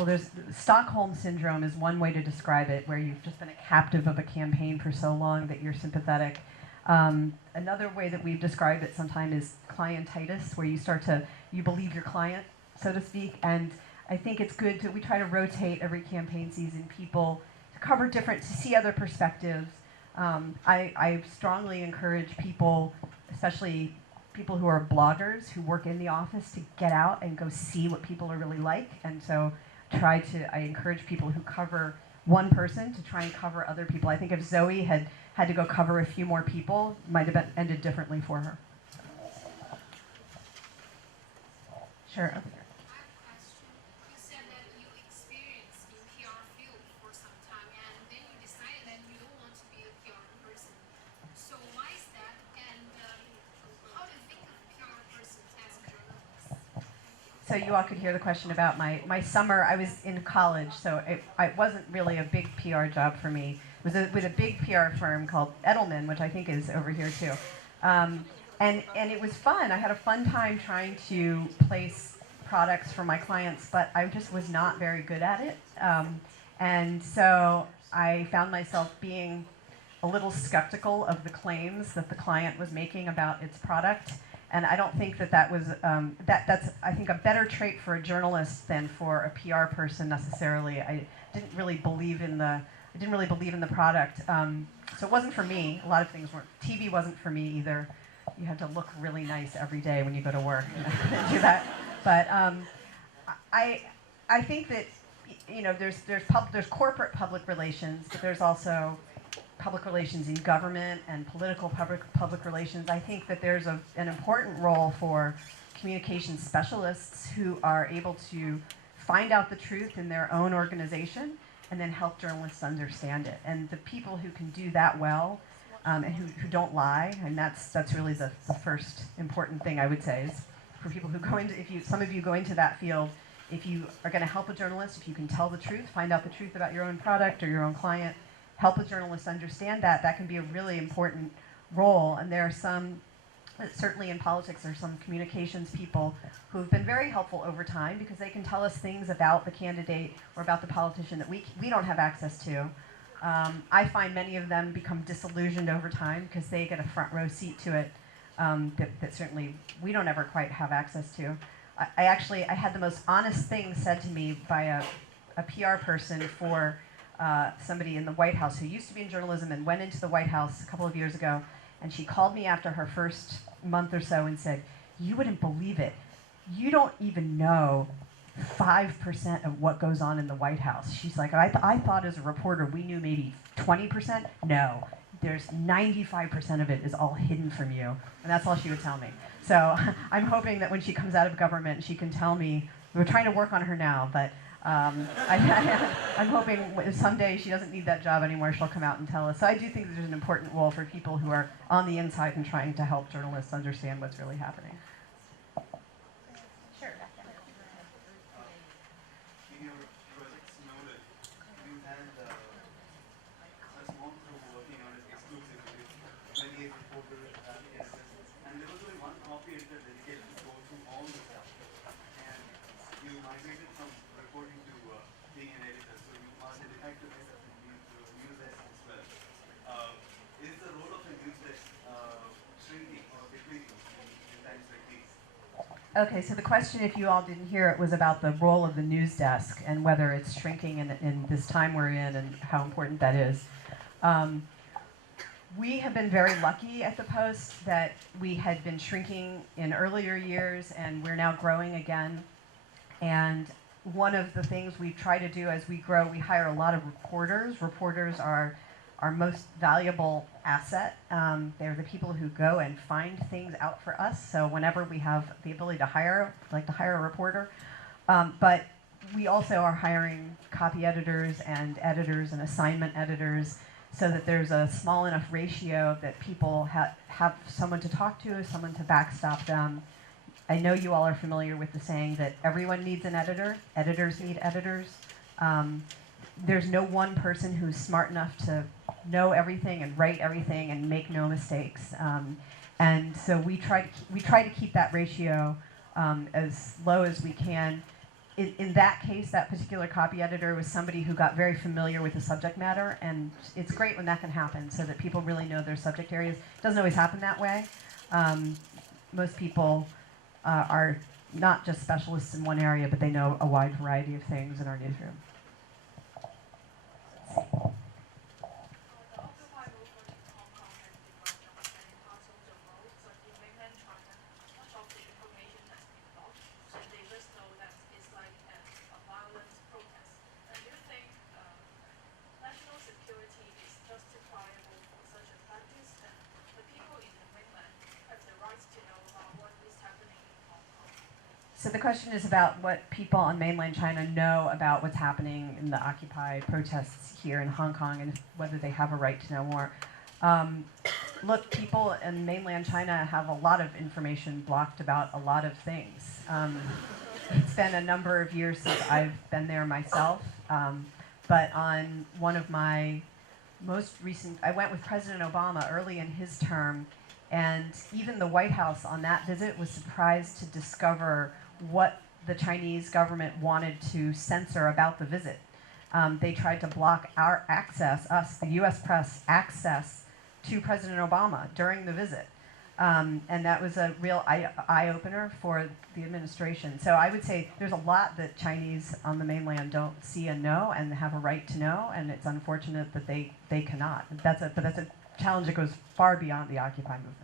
Well, there's Stockholm syndrome is one way to describe it, where you've just been a captive of a campaign for so long that you're sympathetic. Another way that we've described it sometimes is clientitis, where you believe your client, so to speak. And I think it's good we try to rotate every campaign season people to cover to see other perspectives. I strongly encourage people, especially people who are bloggers who work in the office, to get out and go see what people are really like. And so I encourage people who cover one person to try and cover other people. I think if Zoe had to go cover a few more people, it might have ended differently for her. Sure. Over here. I have a question. You said that you experienced in PR field for some time, and then you decided that you don't want to be a PR person. So why is that? And how do you think of a PR person as a journalist? So you all could hear the question about my summer. I was in college, so it wasn't really a big PR job for me. It was with a big PR firm called Edelman, which I think is over here too. And it was fun. I had a fun time trying to place products for my clients, but I just was not very good at it. And so I found myself being a little skeptical of the claims that the client was making about its product. And I don't think that was, that's, I think, a better trait for a journalist than for a PR person necessarily. I didn't really believe in the product. So it wasn't for me. A lot of things weren't. TV wasn't for me either. You have to look really nice every day when you go to work and do that. But I think that, there's corporate public relations, but there's also public relations in government and political public relations. I think that there's an important role for communications specialists who are able to find out the truth in their own organization and then help journalists understand it. And the people who can do that well and who don't lie, and that's really the first important thing I would say is for people who go into, some of you go into that field, if you are going to help a journalist, if you can tell the truth, find out the truth about your own product or your own client, help a journalist understand that can be a really important role. And there are some, certainly in politics, there are some communications people who have been very helpful over time because they can tell us things about the candidate or about the politician that we don't have access to. I find many of them become disillusioned over time because they get a front row seat to it that certainly we don't ever quite have access to. I had the most honest thing said to me by a PR person for somebody in the White House who used to be in journalism and went into the White House a couple of years ago, and she called me after her first month or so and said, "You wouldn't believe it. You don't even know 5% of what goes on in the White House." She's like, I thought as a reporter we knew maybe 20%. No, there's 95% of it is all hidden from you. And that's all she would tell me. So I'm hoping that when she comes out of government, she can tell me, we're trying to work on her now, but I'm hoping someday she doesn't need that job anymore, she'll come out and tell us. So I do think that there's an important role for people who are on the inside and trying to help journalists understand what's really happening. Sure. In your project Snowden, you had a small group working on it exclusively, 28 reporters, and there was only one copy editor dedicated to go through all the stuff. And you migrated from reporting to being an editor, so you must have effectively submitted news desk as well. Is the role of a news desk shrinking or decreasing in times like these? Okay, so the question, if you all didn't hear it, was about the role of the news desk and whether it's shrinking in this time we're in and how important that is. We have been very lucky at the Post that we had been shrinking in earlier years and we're now growing again. And one of the things we try to do as we grow, we hire a lot of reporters. Reporters are our most valuable asset. They're the people who go and find things out for us. So whenever we have the ability to hire, like to hire a reporter. But we also are hiring copy editors and assignment editors so that there's a small enough ratio that people have someone to talk to, someone to backstop them. I know you all are familiar with the saying that everyone needs an editor, editors need editors. There's no one person who's smart enough to know everything and write everything and make no mistakes. And so we try to keep that ratio as low as we can. in that case, that particular copy editor was somebody who got very familiar with the subject matter, and it's great when that can happen so that people really know their subject areas. It doesn't always happen that way. Most people are not just specialists in one area, but they know a wide variety of things in our newsroom. The Occupy movement in Hong Kong has become many parts of the world, but in mainland China, much of the information has been blocked, and they just know that it's like a violent protest. And do you think national security is justifiable for such a practice, and the people in the mainland have the right to know about what is happening in Hong Kong? So the question is about what people on mainland China know about what's happening in the Occupy protests here in Hong Kong and whether they have a right to know more. Look, people in mainland China have a lot of information blocked about a lot of things. It's been a number of years since I've been there myself, but on one of my most recent, I went with President Obama early in his term, and even the White House on that visit was surprised to discover what the Chinese government wanted to censor about the visit. They tried to block our access, us, the US press, access to President Obama during the visit. And that was a real eye-opener for the administration. So I would say there's a lot that Chinese on the mainland don't see and know and have a right to know, and it's unfortunate that they cannot. But that's a challenge that goes far beyond the Occupy movement.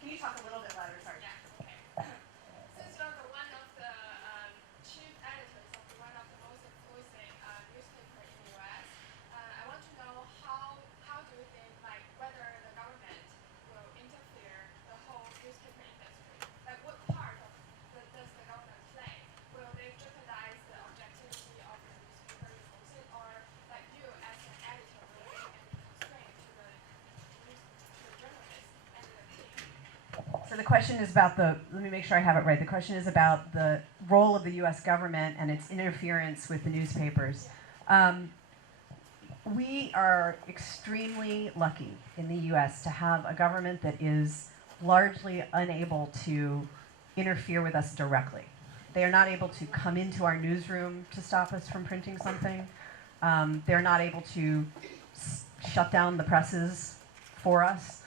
Can you talk a little bit louder? Sorry. Since you are one of the chief editors of one of the most influencing newspaper in the U.S., I want to know how do you think whether the government will interfere the whole newspaper industry? Like what part of does the government play? Will they jeopardize the objectivity of the newspaper reporting, or like you as an editor will bring any constraint to the journalists and the team? So the question is about let me make sure I have it right. The question is about the role of the US government and its interference with the newspapers. We are extremely lucky in the US to have a government that is largely unable to interfere with us directly. They are not able to come into our newsroom to stop us from printing something. They're not able to shut down the presses for us.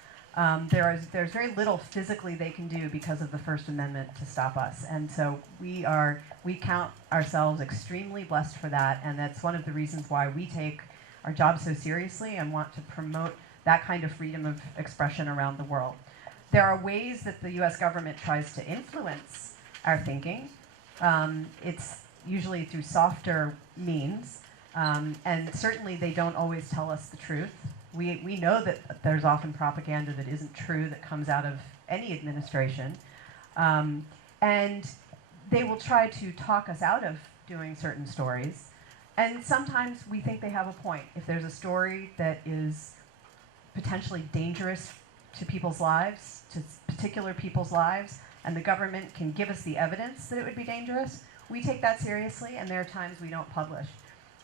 There's very little physically they can do because of the First Amendment to stop us. And so we count ourselves extremely blessed for that, and that's one of the reasons why we take our job so seriously and want to promote that kind of freedom of expression around the world. There are ways that the US government tries to influence our thinking. It's usually through softer means, and certainly they don't always tell us the truth. We know that there's often propaganda that isn't true that comes out of any administration. And they will try to talk us out of doing certain stories. And sometimes we think they have a point. If there's a story that is potentially dangerous to people's lives, to particular people's lives, and the government can give us the evidence that it would be dangerous, we take that seriously, and there are times we don't publish.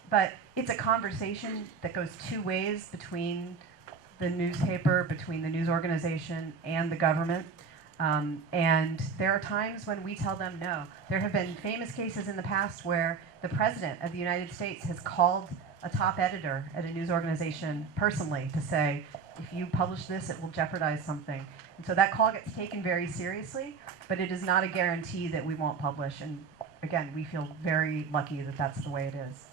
But it's a conversation that goes two ways between the newspaper, between the news organization, and the government. And there are times when we tell them no. There have been famous cases in the past where the President of the United States has called a top editor at a news organization personally to say, if you publish this, it will jeopardize something. And so that call gets taken very seriously, but it is not a guarantee that we won't publish. And again, we feel very lucky that that's the way it is.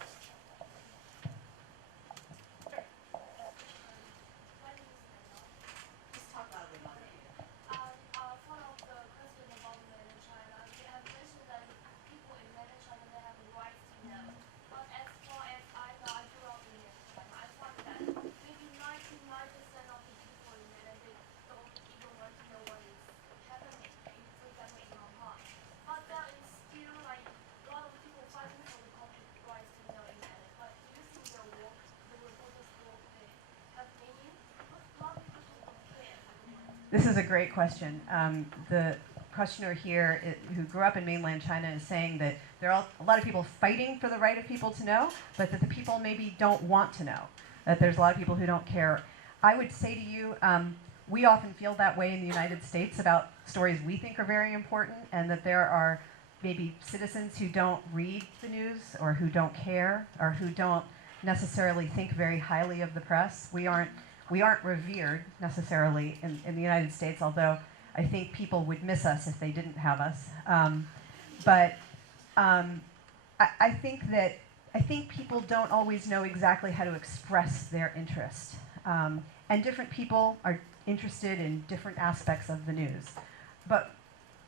Follow the President Obama in China. They have mentioned that people in mainland China they have the right to know. But as far as I know, I grew up in mainland China. I found that maybe 99% of the people in mainland they don't even want to know what is happening, for example, in Hong Kong. But there is still like a lot of people fighting for the public rights to know in mainland. But do you think the reporters' work, they have meaning? Because a lot of people don't care. This is a great question. The questioner here who grew up in mainland China is saying that there are a lot of people fighting for the right of people to know, but that the people maybe don't want to know, that there's a lot of people who don't care. I would say to you, we often feel that way in the United States about stories we think are very important, and that there are maybe citizens who don't read the news or who don't care or who don't necessarily think very highly of the press. We aren't revered necessarily in the United States, although I think people would miss us if they didn't have us. I think people don't always know exactly how to express their interest. And different people are interested in different aspects of the news. But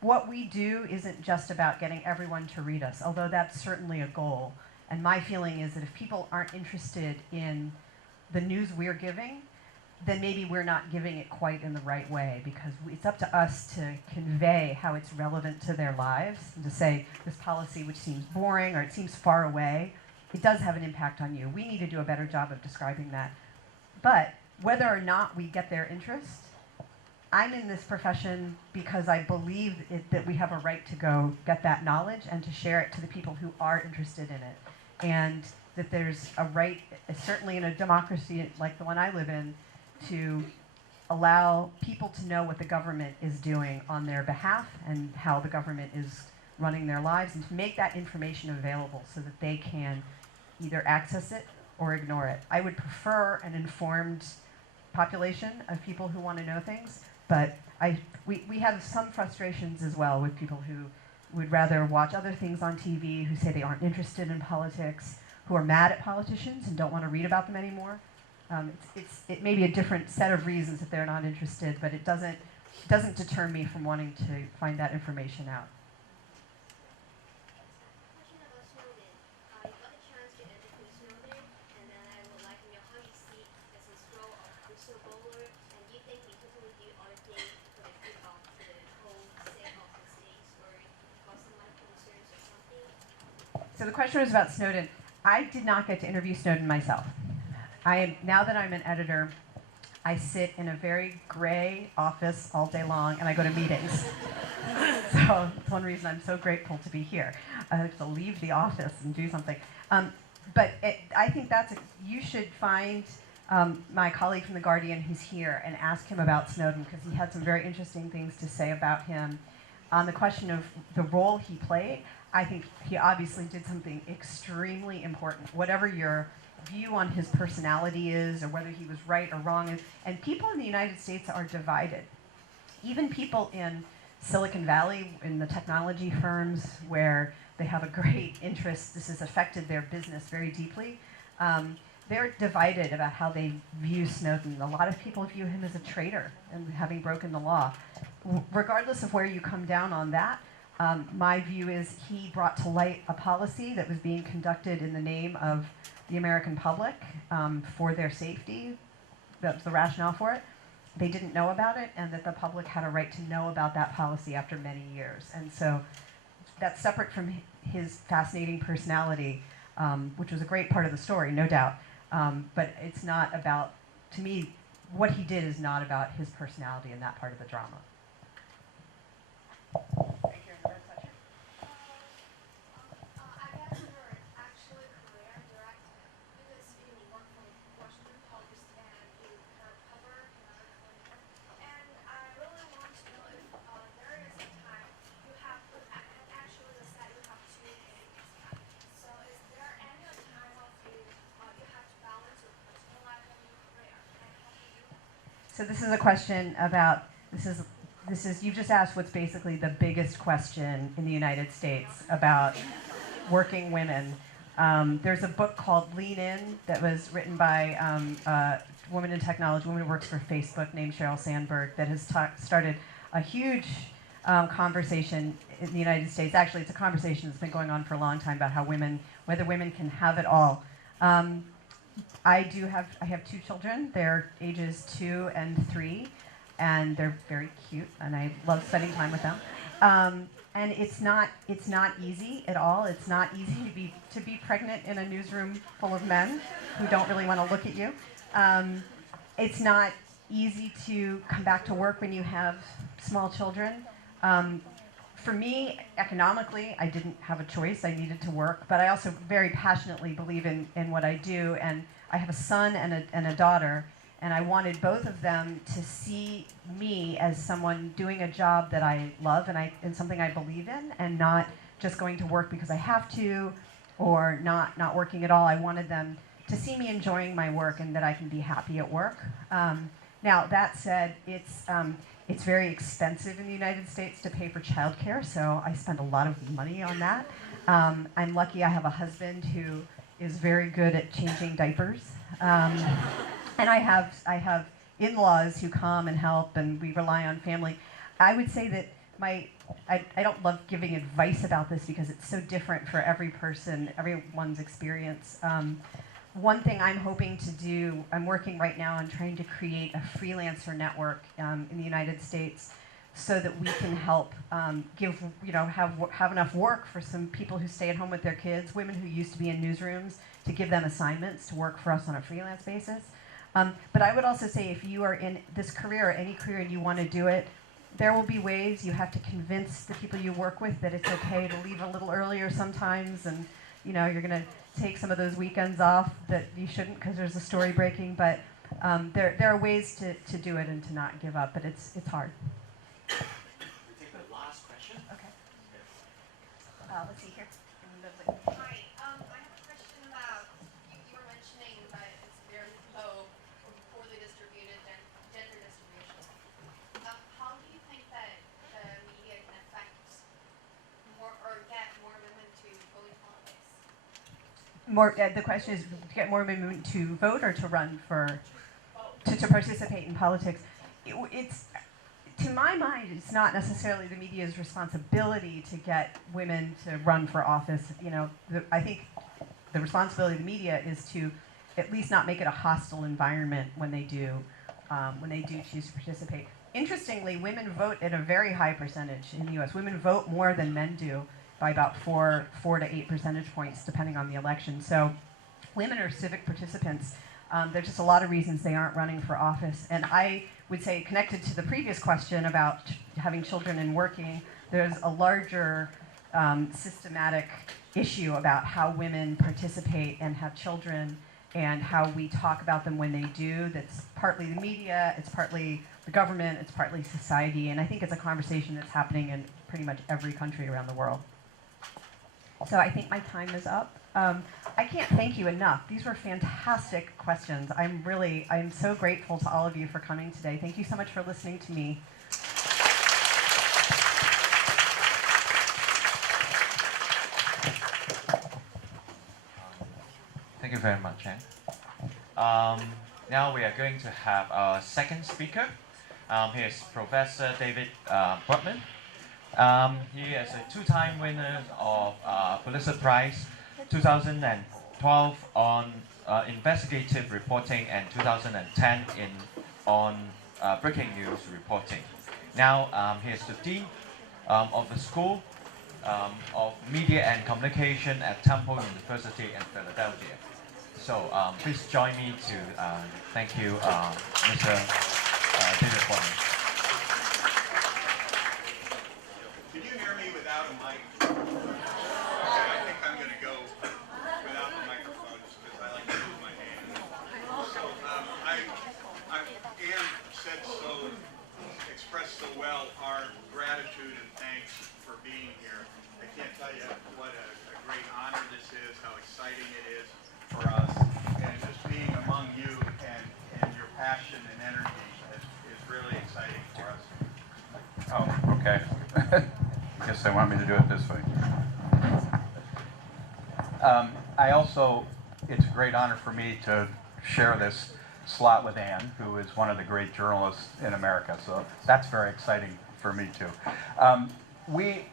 what we do isn't just about getting everyone to read us, although that's certainly a goal. And my feeling is that if people aren't interested in the news we're giving, then maybe we're not giving it quite in the right way, because it's up to us to convey how it's relevant to their lives, and to say this policy, which seems boring or it seems far away, it does have an impact on you. We need to do a better job of describing that. But whether or not we get their interest, I'm in this profession because I believe that we have a right to go get that knowledge and to share it to the people who are interested in it. And that there's a right, certainly in a democracy like the one I live in, to allow people to know what the government is doing on their behalf and how the government is running their lives, and to make that information available so that they can either access it or ignore it. I would prefer an informed population of people who want to know things, but we have some frustrations as well with people who would rather watch other things on TV, who say they aren't interested in politics, who are mad at politicians and don't want to read about them anymore. It may be a different set of reasons that they're not interested, but it doesn't deter me from wanting to find that information out. Question about Snowden. You got a chance to interview Snowden, and then I would like to know how you see as his role of whistleblower, and do you think he totally do other things for the good of the whole state of the states, or because some other concerns or something? So the question was about Snowden. I did not get to interview Snowden myself. Now that I'm an editor, I sit in a very gray office all day long, and I go to meetings. So it's one reason I'm so grateful to be here. I have to leave the office and do something. I think you should find my colleague from The Guardian who's here and ask him about Snowden, because he had some very interesting things to say about him. On the question of the role he played, I think he obviously did something extremely important. Whatever your view on his personality is, or whether he was right or wrong, and people in the United States are divided. Even people in Silicon Valley, in the technology firms where they have a great interest, this has affected their business very deeply, they're divided about how they view Snowden. A lot of people view him as a traitor and having broken the law. Regardless of where you come down on that, my view is he brought to light a policy that was being conducted in the name of the American public for their safety. That was the rationale for it. They didn't know about it, and that the public had a right to know about that policy after many years. And so that's separate from his fascinating personality, which was a great part of the story, no doubt. But it's not about, to me, what he did is not about his personality in that part of the drama. I guess you're actually a career director because you work for Washington Post and you cover another career. And I really want to know if there is a time you have, actually you said you have two babies. So is there any time of you have to balance your personal life and your career? And how do you do that? So this is a question about, you've just asked what's basically the biggest question in the United States about working women. There's a book called Lean In that was written by a woman in technology, a woman who works for Facebook named Sheryl Sandberg, that has started a huge conversation in the United States. Actually, it's a conversation that's been going on for a long time about how whether women can have it all. I have two children. They're ages 2 and 3. And they're very cute, and I love spending time with them. And it's not easy at all. It's not easy to be pregnant in a newsroom full of men who don't really want to look at you. It's not easy to come back to work when you have small children. For me, economically, I didn't have a choice. I needed to work, but I also very passionately believe in what I do. And I have a son and a daughter. And I wanted both of them to see me as someone doing a job that I love and something I believe in, and not just going to work because I have to, or not working at all. I wanted them to see me enjoying my work and that I can be happy at work. Now, that said, it's very expensive in the United States to pay for childcare, so I spend a lot of money on that. I'm lucky I have a husband who is very good at changing diapers. And I have in-laws who come and help, and we rely on family. I would say that I don't love giving advice about this because it's so different for every person, everyone's experience. One thing I'm hoping to do, I'm working right now on trying to create a freelancer network in the United States so that we can help have enough work for some people who stay at home with their kids, women who used to be in newsrooms, to give them assignments to work for us on a freelance basis. But I would also say if you are in this career or any career and you want to do it, there will be ways you have to convince the people you work with that it's okay to leave a little earlier sometimes, and you're going to take some of those weekends off that you shouldn't because there's a story breaking. But there are ways to do it and to not give up, but it's hard. We take the last question. Okay. Let's see here. Hi, I have a question about, you were mentioning that it's very low or poorly distributed gender distribution. How do you think that the media can affect more or get more women to vote in politics? The question is to get more women to vote or to run for, to participate in politics. It's, to my mind, it's not necessarily the media's responsibility to get women to run for office. I think the responsibility of the media is to at least not make it a hostile environment when they do choose to participate. Interestingly, women vote at a very high percentage in the U.S. Women vote more than men do by about 4 to 8 percentage points, depending on the election. So women are civic participants. There's just a lot of reasons they aren't running for office. And I would say, connected to the previous question about having children and working, there's a larger systematic issue about how women participate and have children and how we talk about them when they do. That's partly the media, it's partly the government, it's partly society. And I think it's a conversation that's happening in pretty much every country around the world. So I think my time is up. I can't thank you enough. These were fantastic questions. I'm so grateful to all of you for coming today. Thank you so much for listening to me. Thank you very much, Anne. Now we are going to have our second speaker. He is Professor David Boardman. He is a two-time winner of Pulitzer Prize 2012 on investigative reporting and 2010 on breaking news reporting. Now he is the Dean of the School of Media and Communication at Temple University in Philadelphia. So please join me to thank you, Mr. David Boardman. Can you hear me without a mic? Okay, I think I'm going to go without the microphone just because I like to move my hand. So Anne said so, expressed so well our gratitude and thanks for being here. I can't tell you what a great honor this is, how exciting it is for us, and just being among you and your passion and energy is really exciting for us. Oh, okay. I guess they want me to do it this way. It's a great honor for me to share this slot with Anne, who is one of the great journalists in America. So that's very exciting for me too. We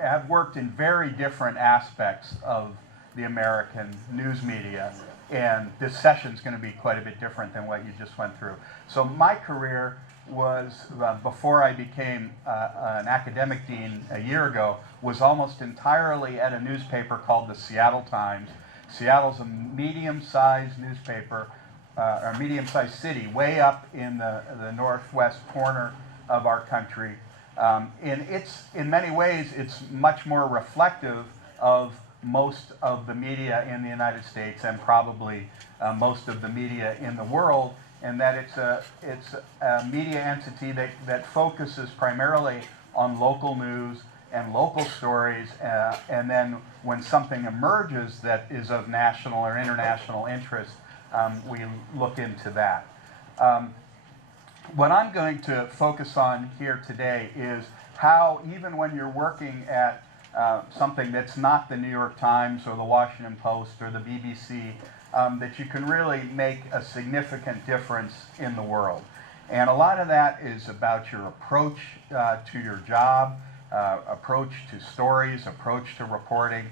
have worked in very different aspects of the American news media, and this session is going to be quite a bit different than what you just went through. So my career was, before I became an academic dean a year ago, was almost entirely at a newspaper called the Seattle Times. Seattle's a medium-sized newspaper, or medium-sized city, way up in the northwest corner of our country. In many ways, it's much more reflective of most of the media in the United States and probably most of the media in the world, and that it's a media entity that focuses primarily on local news and local stories, and then when something emerges that is of national or international interest, we look into that. What I'm going to focus on here today is how, even when you're working at something that's not the New York Times or the Washington Post or the BBC, that you can really make a significant difference in the world. And a lot of that is about your approach to your job, approach to stories, approach to reporting.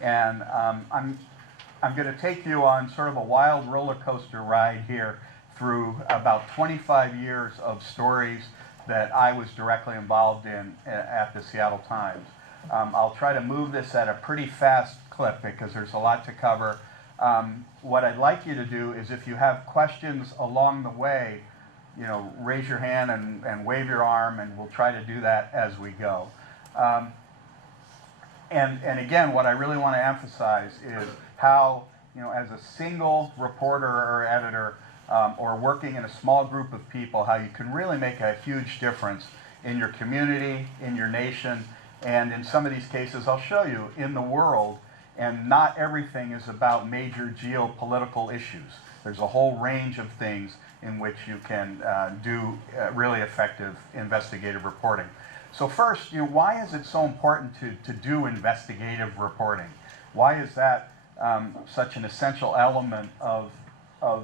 And I'm going to take you on sort of a wild roller coaster ride here through about 25 years of stories that I was directly involved in at the Seattle Times. I'll try to move this at a pretty fast clip because there's a lot to cover. What I'd like you to do is, if you have questions along the way, raise your hand and wave your arm, and we'll try to do that as we go. And again, what I really want to emphasize is how, as a single reporter or editor, or working in a small group of people, how you can really make a huge difference in your community, in your nation, and in some of these cases I'll show you, in the world. And not everything is about major geopolitical issues. There's a whole range of things in which you can do really effective investigative reporting. So first, why is it so important to do investigative reporting? Why is that such an essential element of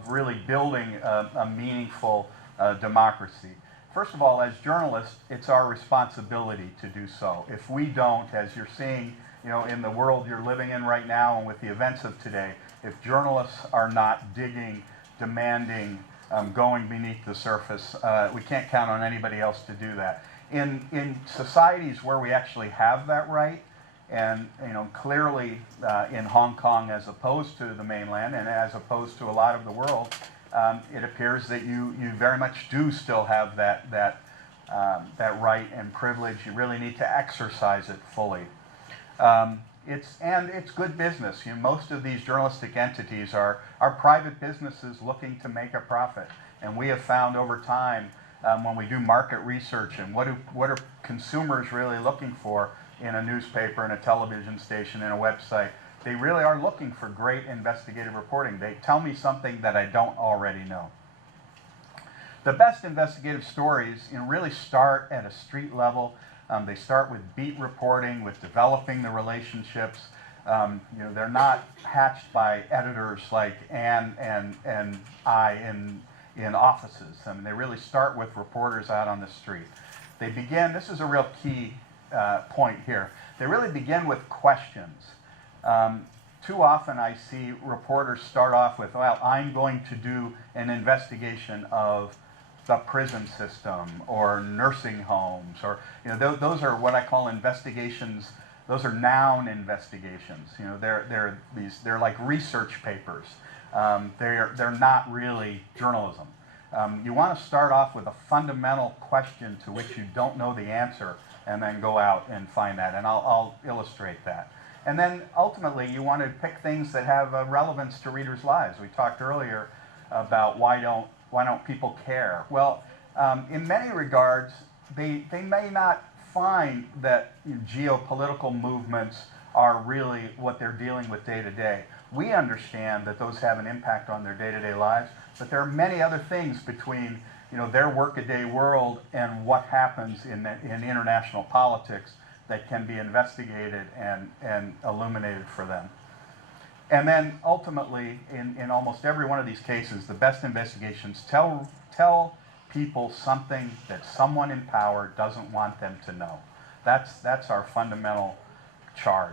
really building a meaningful democracy? First of all, as journalists, it's our responsibility to do so. If we don't, as you're seeing, in the world you're living in right now and with the events of today, if journalists are not digging, demanding, going beneath the surface, we can't count on anybody else to do that. In societies where we actually have that right, and clearly in Hong Kong as opposed to the mainland and as opposed to a lot of the world, it appears that you very much do still have that right and privilege. You really need to exercise it fully. It's good business. Most of these journalistic entities are private businesses looking to make a profit, and we have found over time, when we do market research and what are consumers really looking for in a newspaper, in a television station, in a website, they really are looking for great investigative reporting. They tell me something that I don't already know. The best investigative stories really start at a street level. They start with beat reporting, with developing the relationships. They're not hatched by editors like Ann and I in offices. I mean, they really start with reporters out on the street. They begin, this is a real key point here, they really begin with questions. Too often I see reporters start off with, well, I'm going to do an investigation of the prison system or nursing homes, or those are what I call investigations. Those are noun investigations. They're like research papers. They're not really journalism. You want to start off with a fundamental question to which you don't know the answer, and then go out and find that. And I'll illustrate that. And then ultimately, you want to pick things that have relevance to readers' lives. We talked earlier about why don't people care? Well, in many regards, they may not find that geopolitical movements are really what they're dealing with day to day. We understand that those have an impact on their day-to-day lives, but there are many other things between their workaday world and what happens in international politics that can be investigated and illuminated for them. And then ultimately, in almost every one of these cases, the best investigations tell people something that someone in power doesn't want them to know. That's our fundamental charge.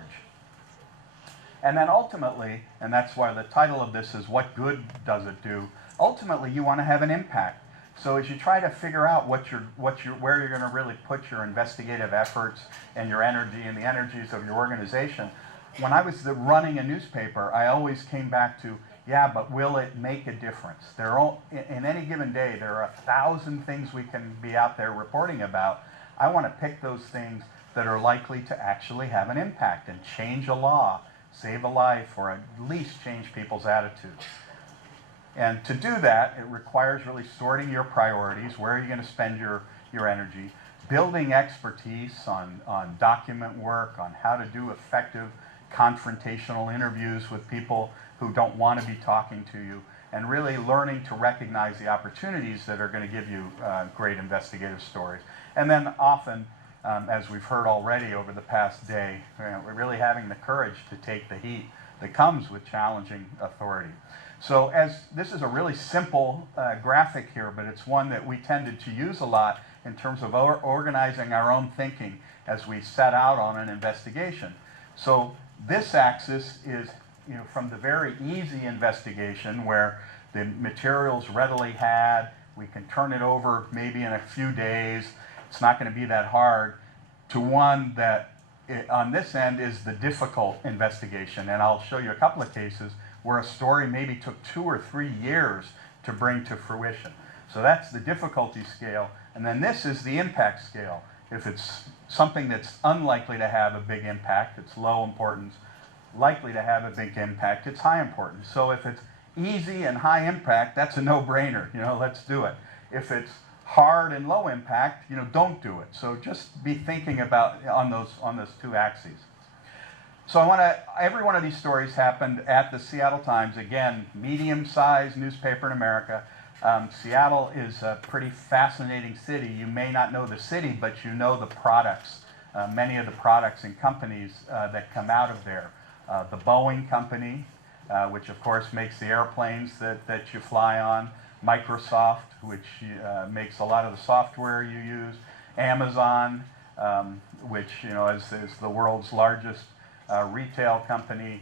And then ultimately, and that's why the title of this is What Good Does It Do? Ultimately, you want to have an impact. So as you try to figure out where you're going to really put your investigative efforts and your energy and the energies of your organization, when I was running a newspaper, I always came back to, yeah, but will it make a difference? In any given day, there are 1,000 things we can be out there reporting about. I want to pick those things that are likely to actually have an impact and change a law, save a life, or at least change people's attitudes. And to do that, it requires really sorting your priorities, where are you going to spend your energy, building expertise on document work, on how to do effective confrontational interviews with people who don't want to be talking to you, and really learning to recognize the opportunities that are going to give you great investigative stories. And then often, as we've heard already over the past day, we're really having the courage to take the heat that comes with challenging authority. So this is a really simple graphic here, but it's one that we tended to use a lot in terms of organizing our own thinking as we set out on an investigation. So this axis is from the very easy investigation where the material's readily had, we can turn it over maybe in a few days, it's not going to be that hard, to one that on this end is the difficult investigation. And I'll show you a couple of cases where a story maybe took 2 or 3 years to bring to fruition. So that's the difficulty scale. And then this is the impact scale. If it's something that's unlikely to have a big impact, it's low importance. Likely to have a big impact, it's high importance. So if it's easy and high impact, that's a no-brainer. Let's do it. If it's hard and low impact, don't do it. So just be thinking about on those two axes. So every one of these stories happened at the Seattle Times. Again, medium-sized newspaper in America. Seattle is a pretty fascinating city. You may not know the city, but you know the products, many of the products and companies that come out of there. The Boeing company, which of course makes the airplanes that you fly on. Microsoft, which makes a lot of the software you use. Amazon, which is the world's largest retail company.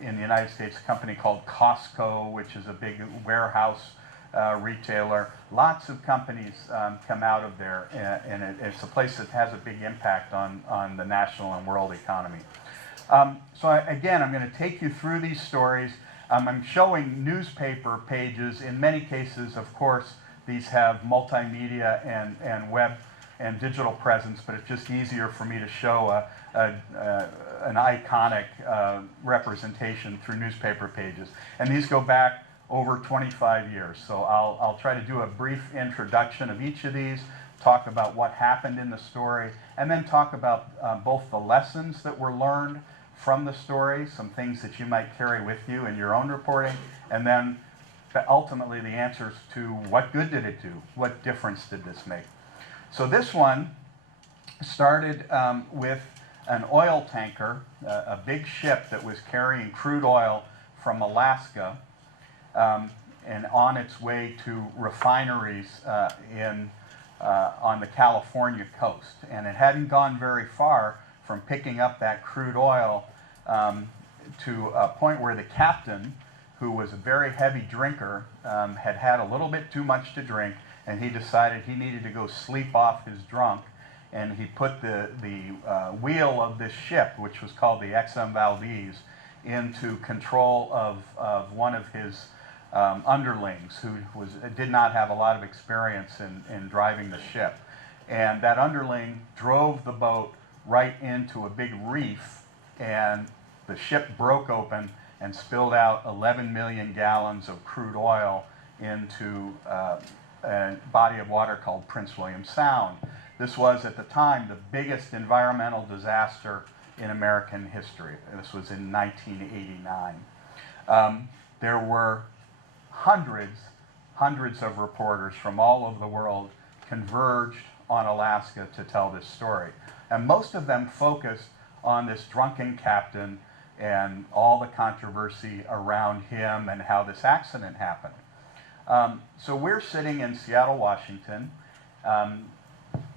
In the United States, a company called Costco, which is a big warehouse retailer. Lots of companies come out of there, and it's a place that has a big impact on the national and world economy. So again, I'm going to take you through these stories. I'm showing newspaper pages. In many cases, of course, these have multimedia and web and digital presence, but it's just easier for me to show an iconic representation through newspaper pages. And these go back over 25 years. So I'll try to do a brief introduction of each of these, talk about what happened in the story, and then talk about both the lessons that were learned from the story, some things that you might carry with you in your own reporting, and then ultimately the answers to what good did it do? What difference did this make? So this one started with an oil tanker, a big ship that was carrying crude oil from Alaska and on its way to refineries on the California coast. And it hadn't gone very far from picking up that crude oil to a point where the captain, who was a very heavy drinker, had a little bit too much to drink, and he decided he needed to go sleep off his drunk. And he put the wheel of this ship, which was called the XM Valdez, into control of one of his underlings, who did not have a lot of experience in driving the ship. And that underling drove the boat right into a big reef, and the ship broke open and spilled out 11 million gallons of crude oil into a body of water called Prince William Sound. This was, at the time, the biggest environmental disaster in American history. This was in 1989. There were hundreds of reporters from all over the world converged on Alaska to tell this story. And most of them focused on this drunken captain and all the controversy around him and how this accident happened. So we're sitting in Seattle, Washington,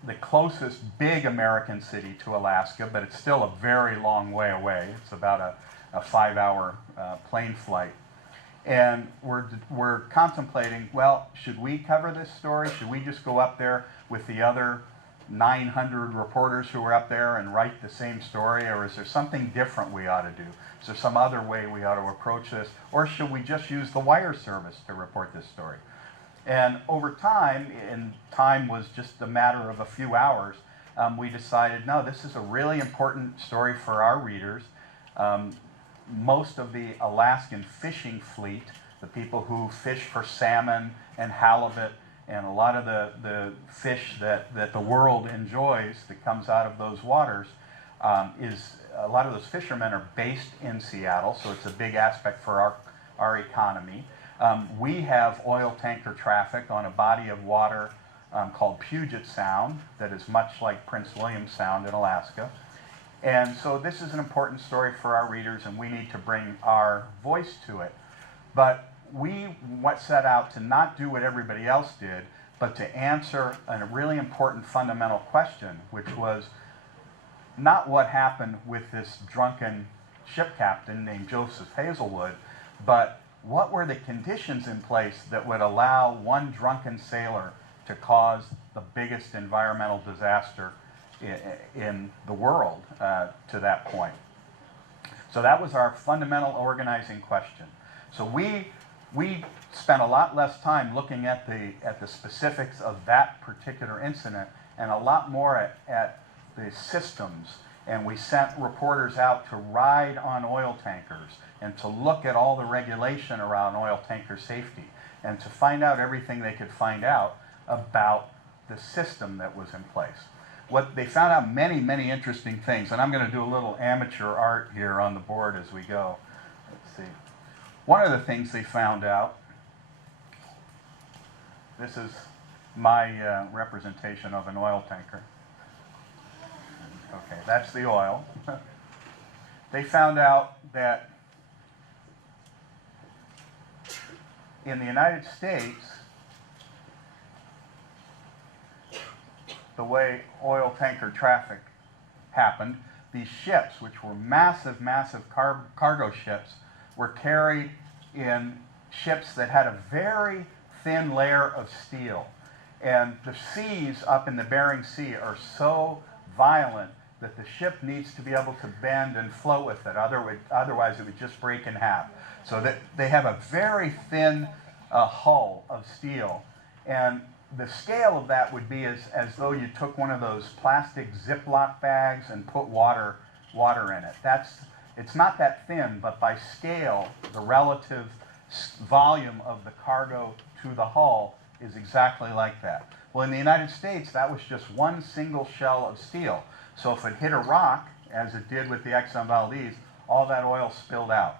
the closest big American city to Alaska, but it's still a very long way away. It's about a 5-hour plane flight. And we're contemplating, well, should we cover this story? Should we just go up there with the other 900 reporters who were up there and write the same story? Or is there something different we ought to do? Is there some other way we ought to approach this? Or should we just use the wire service to report this story? And over time, and time was just a matter of a few hours, we decided, no, this is a really important story for our readers. most of the Alaskan fishing fleet, the people who fish for salmon and halibut and a lot of the fish that the world enjoys that comes out of those waters, is a lot of those fishermen are based in Seattle, so it's a big aspect for our economy. We have oil tanker traffic on a body of water called Puget Sound that is much like Prince William Sound in Alaska. And so this is an important story for our readers, and we need to bring our voice to it. But we set out to not do what everybody else did, but to answer a really important fundamental question, which was not what happened with this drunken ship captain named Joseph Hazelwood, but what were the conditions in place that would allow one drunken sailor to cause the biggest environmental disaster in the world to that point. So that was our fundamental organizing question. So we spent a lot less time looking at the specifics of that particular incident and a lot more at the systems. And we sent reporters out to ride on oil tankers and to look at all the regulation around oil tanker safety and to find out everything they could find out about the system that was in place. What they found out many, many interesting things, and I'm going to do a little amateur art here on the board as we go. Let's see. One of the things they found out, this is my representation of an oil tanker. Okay, that's the oil. They found out that in the United States, the way oil tanker traffic happened, these ships, which were massive, massive cargo ships, were carried in ships that had a very thin layer of steel. And the seas up in the Bering Sea are so violent that the ship needs to be able to bend and float with it. Otherwise, it would just break in half. So that they have a very thin hull of steel. And the scale of that would be as though you took one of those plastic Ziploc bags and put water in it. It's not that thin, but by scale, the relative volume of the cargo to the hull is exactly like that. Well, in the United States, that was just one single shell of steel. So if it hit a rock, as it did with the Exxon Valdez, all that oil spilled out.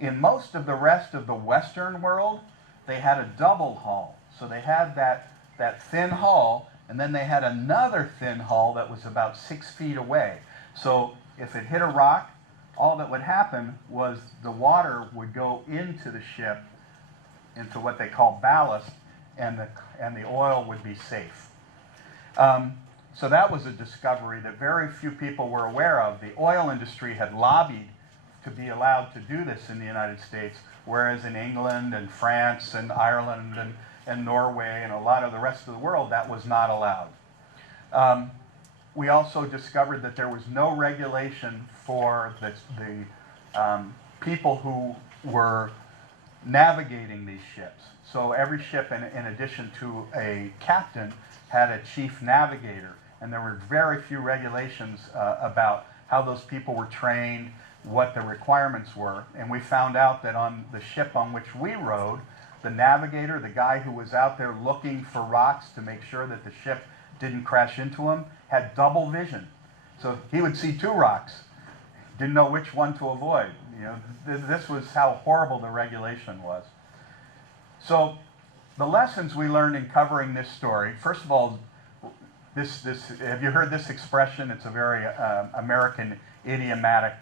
In most of the rest of the Western world, they had a double hull. So they had that thin hull, and then they had another thin hull that was about 6 feet away. So if it hit a rock, all that would happen was the water would go into the ship, into what they call ballast, and the oil would be safe. So that was a discovery that very few people were aware of. The oil industry had lobbied to be allowed to do this in the United States, whereas in England and France and Ireland and Norway and a lot of the rest of the world, that was not allowed. We also discovered that there was no regulation for the people who were navigating these ships. So every ship, in addition to a captain, had a chief navigator. And there were very few regulations about how those people were trained, what the requirements were. And we found out that on the ship on which we rode, the navigator, the guy who was out there looking for rocks to make sure that the ship didn't crash into him, had double vision. So he would see two rocks, didn't know which one to avoid. You know, this was how horrible the regulation was. So the lessons we learned in covering this story, first of all, have you heard this expression? It's a very American idiomatic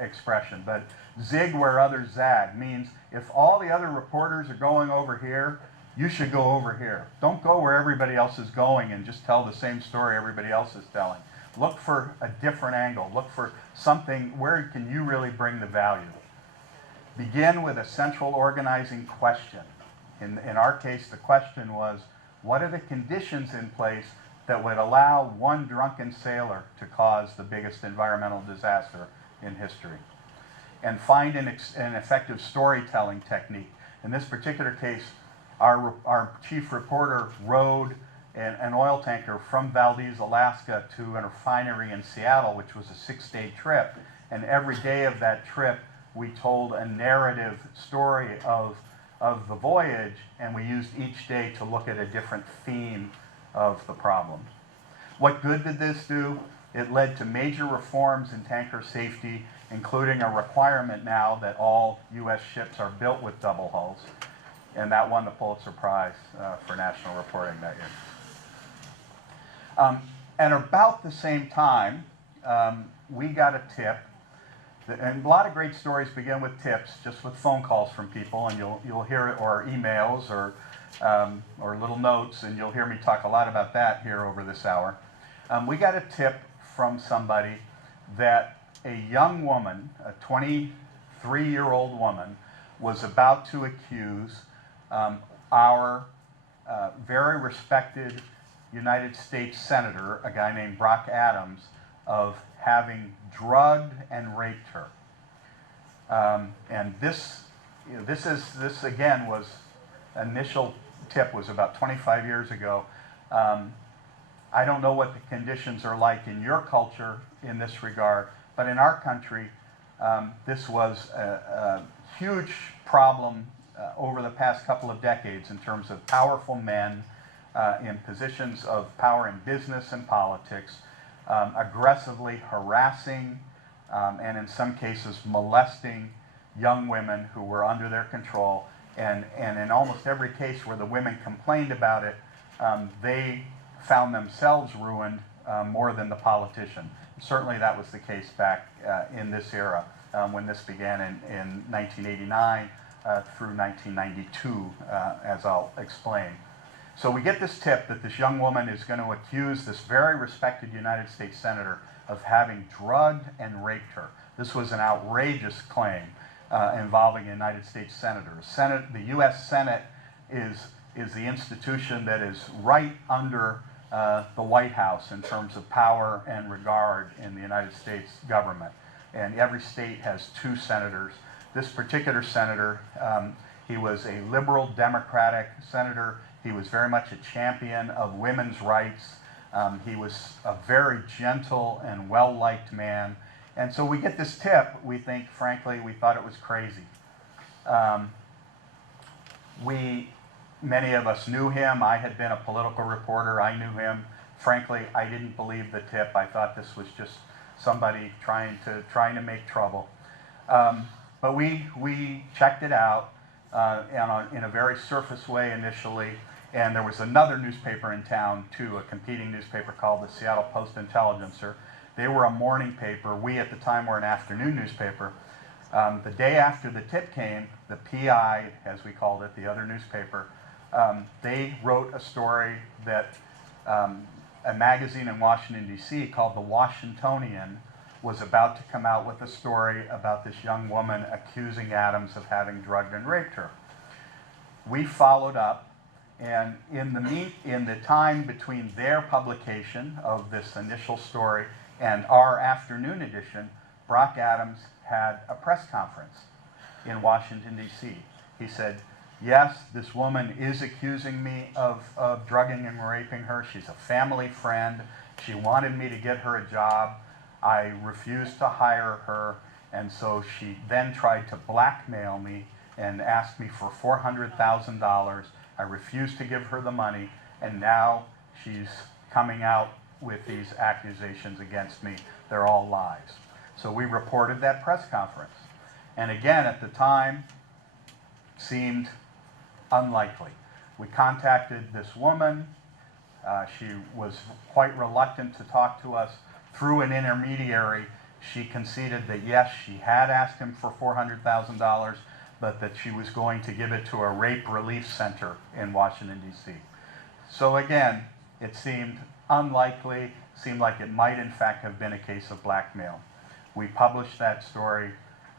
expression, but zig where others zag means if all the other reporters are going over here, you should go over here. Don't go where everybody else is going and just tell the same story everybody else is telling. Look for a different angle. Look for something, where can you really bring the value? Begin with a central organizing question. In our case, the question was, what are the conditions in place that would allow one drunken sailor to cause the biggest environmental disaster in history? And find an effective storytelling technique. In this particular case, our chief reporter rode an oil tanker from Valdez, Alaska to a refinery in Seattle, which was a 6-day trip. And every day of that trip, we told a narrative story of the voyage, and we used each day to look at a different theme of the problems. What good did this do? It led to major reforms in tanker safety, including a requirement now that all U.S. ships are built with double hulls, and that won the Pulitzer Prize for national reporting that year. And about the same time, we got a tip, and a lot of great stories begin with tips, just with phone calls from people, and you'll hear it, or emails, or little notes, and you'll hear me talk a lot about that here over this hour. We got a tip from somebody that a young woman, a 23-year-old woman, was about to accuse our very respected United States Senator, a guy named Brock Adams, of having drugged and raped her. And this again was, initial tip was about 25 years ago. I don't know what the conditions are like in your culture in this regard, but in our country, this was a huge problem over the past couple of decades in terms of powerful men in positions of power in business and politics, aggressively harassing and in some cases molesting young women who were under their control. And in almost every case where the women complained about it, they found themselves ruined more than the politician. Certainly that was the case back in this era when this began in 1989 through 1992, as I'll explain. So we get this tip that this young woman is going to accuse this very respected United States Senator of having drugged and raped her. This was an outrageous claim involving a United States Senator. The U.S. Senate is the institution that is right under the White House in terms of power and regard in the United States government. And every state has 2 senators. This particular senator, he was a liberal Democratic senator. He was very much a champion of women's rights. He was a very gentle and well-liked man. And so we get this tip. We think, frankly, we thought it was crazy. Many of us knew him. I had been a political reporter. I knew him. Frankly, I didn't believe the tip. I thought this was just somebody trying to make trouble. But we checked it out in a very surface way initially. And there was another newspaper in town, too, a competing newspaper called the Seattle Post-Intelligencer. They were a morning paper. We, at the time, were an afternoon newspaper. The day after the tip came, the PI, as we called it, the other newspaper, they wrote a story that a magazine in Washington, D.C. called The Washingtonian was about to come out with a story about this young woman accusing Adams of having drugged and raped her. We followed up. And in the time between their publication of this initial story and our afternoon edition, Brock Adams had a press conference in Washington, D.C. He said, yes, this woman is accusing me of drugging and raping her. She's a family friend. She wanted me to get her a job. I refused to hire her, and so she then tried to blackmail me and asked me for $400,000. I refused to give her the money, and now she's coming out with these accusations against me. They're all lies. So we reported that press conference. And again, at the time, seemed unlikely. We contacted this woman. She was quite reluctant to talk to us. Through an intermediary, she conceded that yes, she had asked him for $400,000, but that she was going to give it to a rape relief center in Washington, D.C. So again, it seemed unlikely, seemed like it might in fact have been a case of blackmail. We published that story,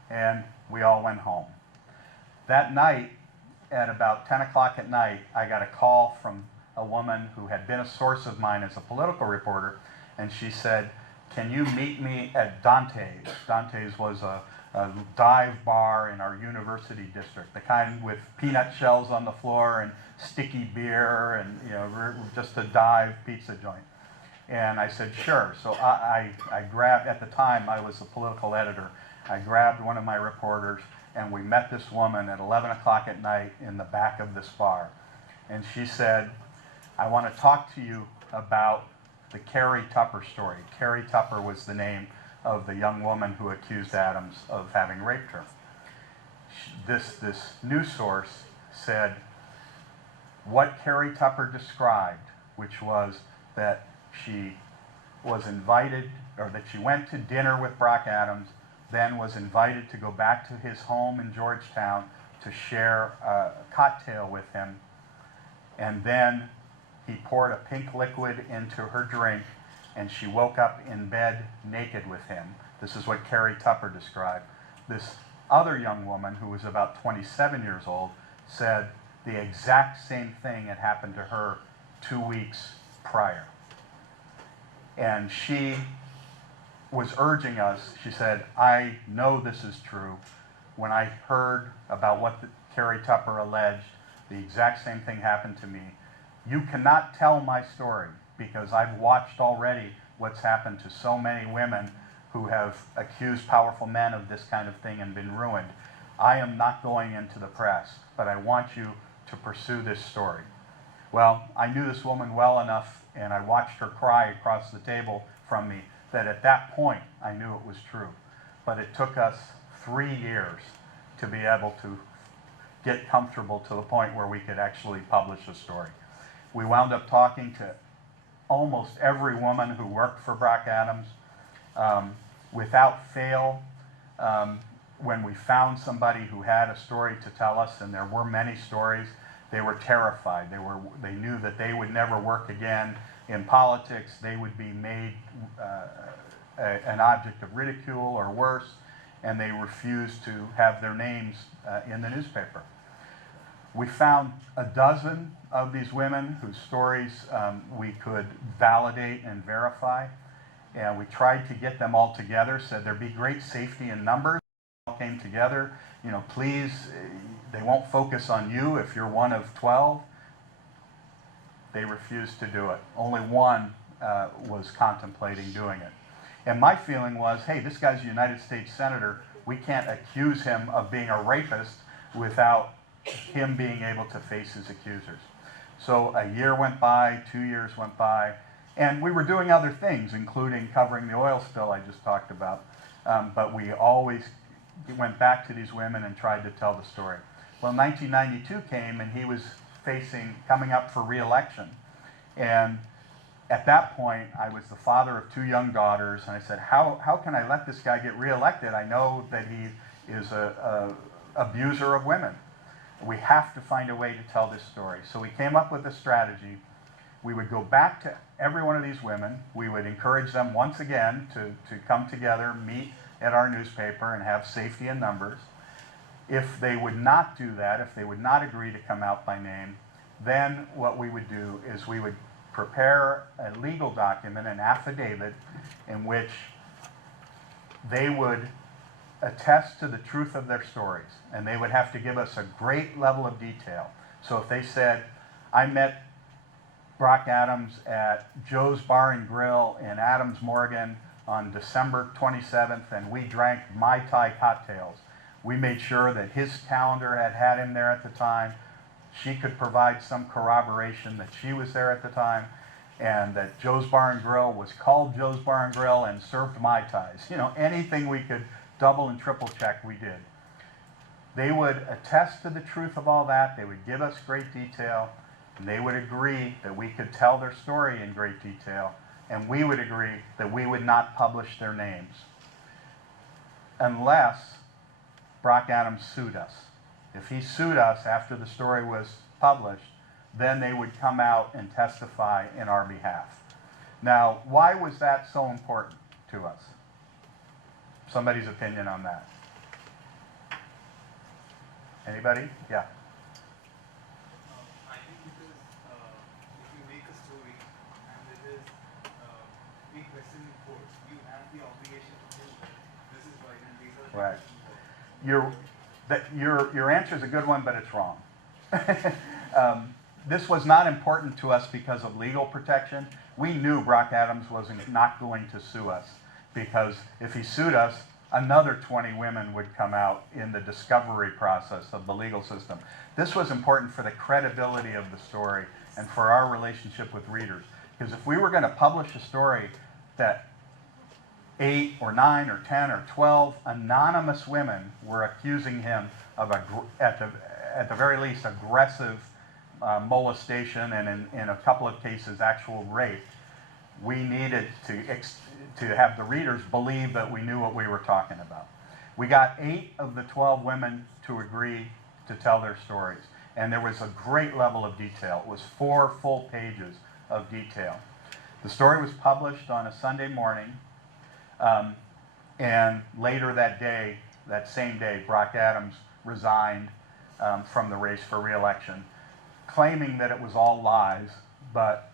and we all went home. That night, at about 10 o'clock at night, I got a call from a woman who had been a source of mine as a political reporter, and she said, can you meet me at Dante's? Dante's was a dive bar in our university district, the kind with peanut shells on the floor and sticky beer and just a dive pizza joint. And I said, sure. So I grabbed, at the time I was a political editor, I grabbed one of my reporters, and we met this woman at 11 o'clock at night in the back of this bar. And she said, I want to talk to you about the Carrie Tupper story. Carrie Tupper was the name of the young woman who accused Adams of having raped her. This news source said what Carrie Tupper described, which was that she was invited, or that she went to dinner with Brock Adams, then was invited to go back to his home in Georgetown to share a cocktail with him, and then he poured a pink liquid into her drink, and she woke up in bed naked with him. This is what Carrie Tupper described. This other young woman, who was about 27 years old, said the exact same thing had happened to her 2 weeks prior. And she was urging us, she said, I know this is true. When I heard about what Carrie Tupper alleged, the exact same thing happened to me. You cannot tell my story because I've watched already what's happened to so many women who have accused powerful men of this kind of thing and been ruined. I am not going into the press, but I want you to pursue this story. Well, I knew this woman well enough, and I watched her cry across the table from me, that at that point I knew it was true. But it took us 3 years to be able to get comfortable to the point where we could actually publish a story. We wound up talking to almost every woman who worked for Brock Adams. Without fail, when we found somebody who had a story to tell us, and there were many stories, they were terrified. They knew that they would never work again in politics. They would be made an object of ridicule or worse, and they refused to have their names in the newspaper. We found a dozen of these women whose stories we could validate and verify. And we tried to get them all together, said there'd be great safety in numbers. All came together, please, they won't focus on you if you're one of 12. They refused to do it. Only one was contemplating doing it. And my feeling was, hey, this guy's a United States Senator. We can't accuse him of being a rapist without him being able to face his accusers. So a year went by, 2 years went by, and we were doing other things, including covering the oil spill I just talked about. But we always went back to these women and tried to tell the story. Well, 1992 came, and he was coming up for re-election. And at that point, I was the father of 2 young daughters, and I said, how can I let this guy get re-elected? I know that he is an abuser of women. We have to find a way to tell this story. So we came up with a strategy. We would go back to every one of these women. We would encourage them once again to come together, meet at our newspaper, and have safety in numbers. If they would not do that, if they would not agree to come out by name, then what we would do is we would prepare a legal document, an affidavit, in which they would attest to the truth of their stories, and they would have to give us a great level of detail. So if they said, I met Brock Adams at Joe's Bar and Grill in Adams, Morgan on December 27th, and we drank Mai Tai cocktails. We made sure that his calendar had him there at the time. She could provide some corroboration that she was there at the time, and that Joe's Bar and Grill was called Joe's Bar and Grill and served Mai Tais. Anything we could double and triple check, we did. They would attest to the truth of all that. They would give us great detail, and they would agree that we could tell their story in great detail, and we would agree that we would not publish their names unless Brock Adams sued us. If he sued us after the story was published, then they would come out and testify in our behalf. Now, why was that so important to us? Somebody's opinion on that? Anybody? Yeah. I think because if you make a story and it is being questioned in court, you have the obligation to prove that this is right and these are the Right. questions. Your answer is a good one, but it's wrong. This was not important to us because of legal protection. We knew Brock Adams was not going to sue us, because if he sued us, another 20 women would come out in the discovery process of the legal system. This was important for the credibility of the story and for our relationship with readers. Because if we were going to publish a story that 8 or 9 or 10 or 12 anonymous women were accusing him of, at the very least, aggressive molestation and in a couple of cases actual rape, we needed to have the readers believe that we knew what we were talking about. We got 8 of the 12 women to agree to tell their stories. And there was a great level of detail. It was 4 full pages of detail. The story was published on a Sunday morning. And later that day, that same day, Brock Adams resigned from the race for re-election, claiming that it was all lies, but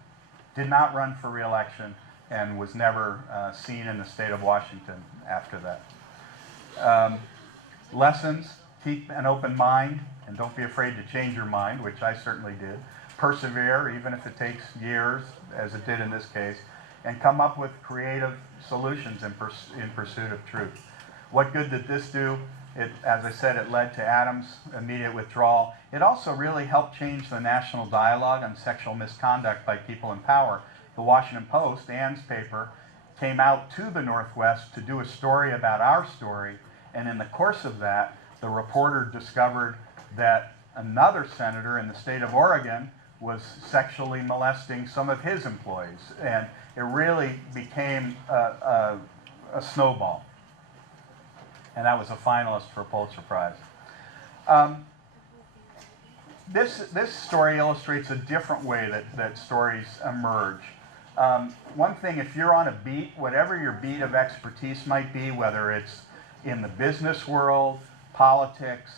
did not run for re-election and was never seen in the state of Washington after that. Lessons: keep an open mind and don't be afraid to change your mind, which I certainly did. Persevere, even if it takes years, as it did in this case, and come up with creative solutions in pursuit of truth. What good did this do? As I said, it led to Adams' immediate withdrawal. It also really helped change the national dialogue on sexual misconduct by people in power. The Washington Post, Ann's paper, came out to the Northwest to do a story about our story, and in the course of that, the reporter discovered that another senator in the state of Oregon was sexually molesting some of his employees, and it really became a snowball. And that was a finalist for a Pulitzer Prize. This story illustrates a different way that stories emerge. One thing, if you're on a beat, whatever your beat of expertise might be, whether it's in the business world, politics,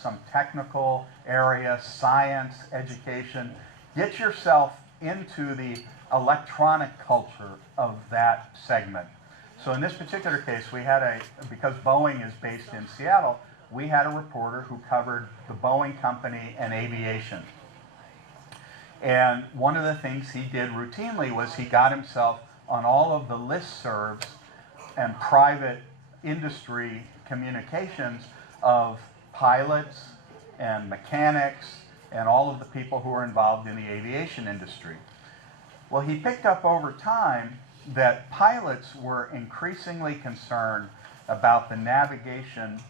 some technical area, science, education, get yourself into the electronic culture of that segment. So in this particular case, we had because Boeing is based in Seattle, we had a reporter who covered the Boeing company and aviation. And one of the things he did routinely was he got himself on all of the listservs and private industry communications of pilots and mechanics and all of the people who are involved in the aviation industry. Well, he picked up over time that pilots were increasingly concerned about the navigation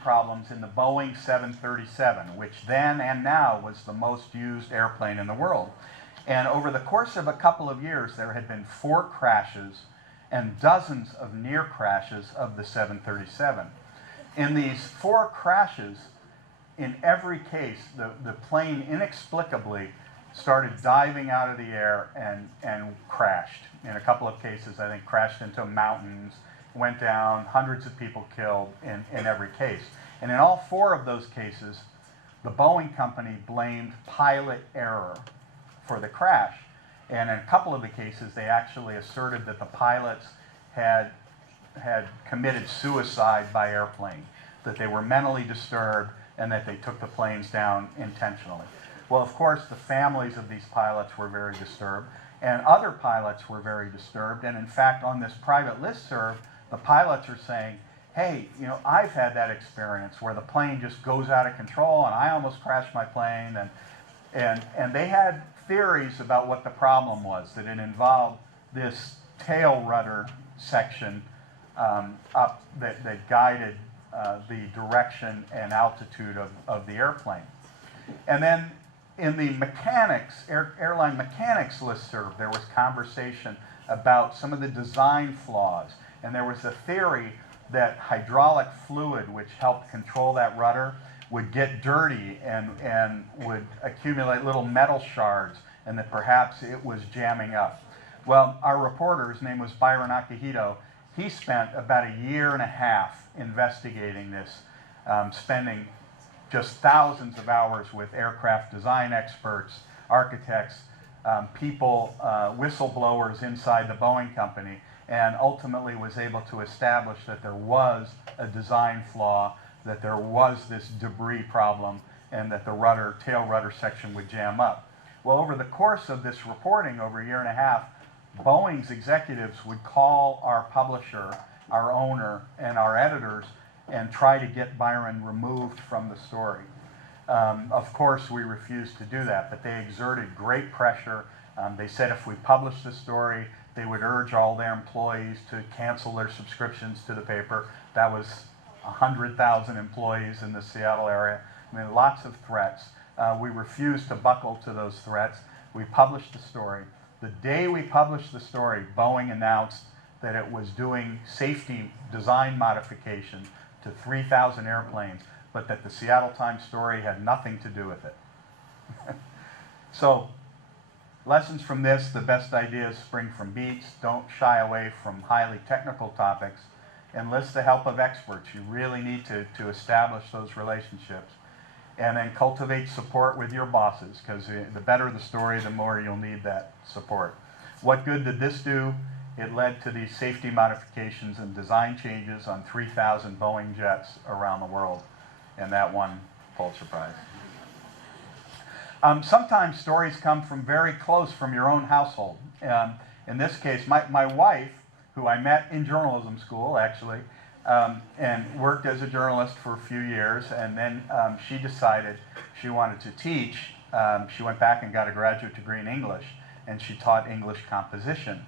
problems in the Boeing 737, which then and now was the most used airplane in the world. And over the course of a couple of years, there had been 4 crashes and dozens of near crashes of the 737. In these 4 crashes, in every case, the plane inexplicably started diving out of the air and crashed. In a couple of cases, I think crashed into mountains, went down, hundreds of people killed in every case. And in all 4 of those cases, the Boeing company blamed pilot error for the crash. And in a couple of the cases, they actually asserted that the pilots had committed suicide by airplane, that they were mentally disturbed and that they took the planes down intentionally. Well, of course, the families of these pilots were very disturbed, and other pilots were very disturbed. And in fact, on this private listserv, the pilots are saying, hey, you know, I've had that experience where the plane just goes out of control and I almost crashed my plane. And they had theories about what the problem was, that it involved this tail rudder section up that guided the direction and altitude of the airplane. And then in the mechanics, airline mechanics listserv, there was conversation about some of the design flaws. And there was a theory that hydraulic fluid, which helped control that rudder, would get dirty and would accumulate little metal shards, and that perhaps it was jamming up. Well, our reporter, his name was Byron Akihito, he spent about a year and a half investigating this, spending just thousands of hours with aircraft design experts, architects, people, whistleblowers inside the Boeing company, and ultimately was able to establish that there was a design flaw, that there was this debris problem, and that the tail rudder section would jam up. Well, over the course of this reporting, over a year and a half, Boeing's executives would call our publisher, our owner, and our editors and try to get Byron removed from the story. Of course, we refused to do that, but they exerted great pressure. They said if we published the story, they would urge all their employees to cancel their subscriptions to the paper. That was 100,000 employees in the Seattle area. I mean, lots of threats. We refused to buckle to those threats. We published the story. The day we published the story, Boeing announced that it was doing safety design modifications to 3,000 airplanes, but that the Seattle Times story had nothing to do with it. So, lessons from this: the best ideas spring from beats. Don't shy away from highly technical topics. Enlist the help of experts. You really need to establish those relationships. And then cultivate support with your bosses, because the better the story, the more you'll need that support. What good did this do? It led to these safety modifications and design changes on 3,000 Boeing jets around the world. And that won Pulitzer Prize. Sometimes stories come from very close from your own household. In this case, my wife, who I met in journalism school, actually, and worked as a journalist for a few years, and then she decided she wanted to teach. She went back and got a graduate degree in English, and she taught English composition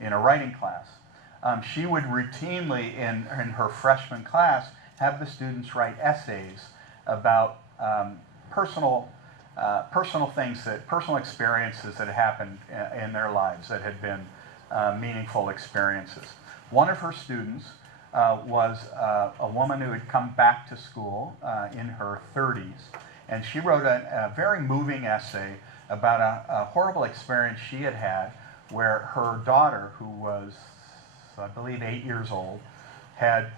in a writing class. She would routinely, in her freshman class, have the students write essays about personal things, personal experiences that happened in their lives that had been meaningful experiences. One of her students was a woman who had come back to school in her 30s, and she wrote a very moving essay about a horrible experience she had had where her daughter, who was, I believe, 8 years old, had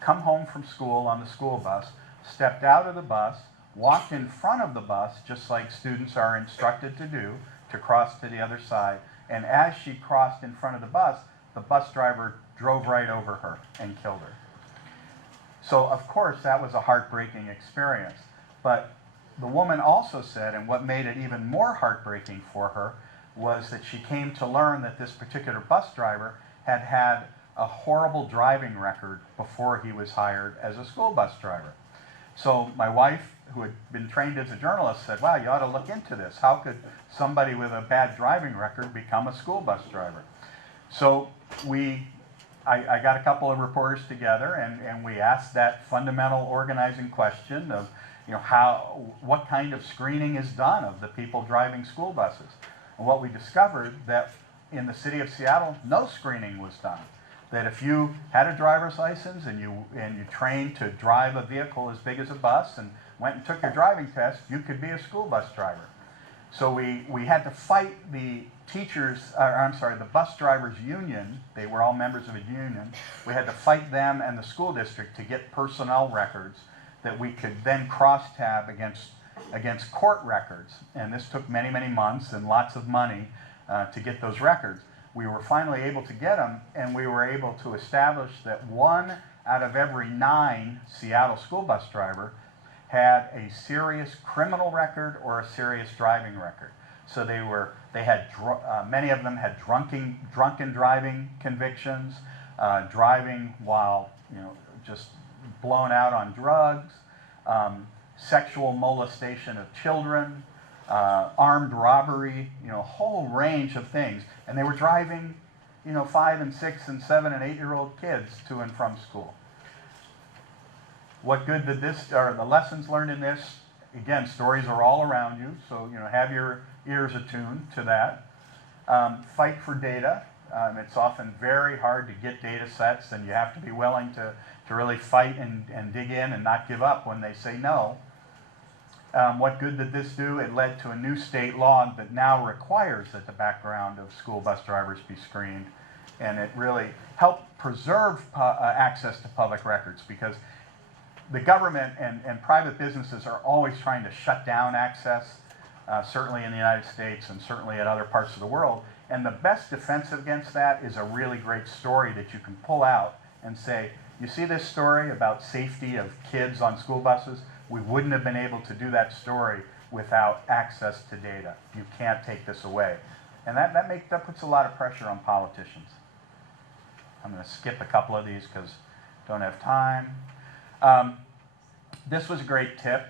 come home from school on the school bus, stepped out of the bus, walked in front of the bus, just like students are instructed to do, to cross to the other side, and as she crossed in front of the bus driver drove right over her and killed her. So, of course, that was a heartbreaking experience. But the woman also said, and what made it even more heartbreaking for her, was that she came to learn that this particular bus driver had had a horrible driving record before he was hired as a school bus driver. So my wife, who had been trained as a journalist, said, wow, you ought to look into this. How could somebody with a bad driving record become a school bus driver? So I got a couple of reporters together, and we asked that fundamental organizing question of, what kind of screening is done of the people driving school buses. And what we discovered, that in the city of Seattle, no screening was done. That if you had a driver's license and you trained to drive a vehicle as big as a bus and went and took your driving test, you could be a school bus driver. So we had to fight the the bus drivers union. They were all members of a union. We had to fight them and the school district to get personnel records that we could then cross-tab against court records. And this took many, many months and lots of money to get those records. We were finally able to get them, and we were able to establish that 1 out of every 9 Seattle school bus driver had a serious criminal record or a serious driving record. So many of them had drunken driving convictions, driving while just blown out on drugs, sexual molestation of children, armed robbery, a whole range of things. And they were driving, 5 and 6 and 7 and 8-year-old kids to and from school. What good did the lessons learned in this? Again, stories are all around you, so have your ears attuned to that. Fight for data. It's often very hard to get data sets, and you have to be willing to really fight and dig in and not give up when they say no. What good did this do? It led to a new state law that now requires that the background of school bus drivers be screened, and it really helped preserve access to public records, because the government and private businesses are always trying to shut down access, certainly in the United States and certainly in other parts of the world. And the best defense against that is a really great story that you can pull out and say, you see this story about safety of kids on school buses? We wouldn't have been able to do that story without access to data. You can't take this away. And that puts a lot of pressure on politicians. I'm going to skip a couple of these because don't have time. This was a great tip.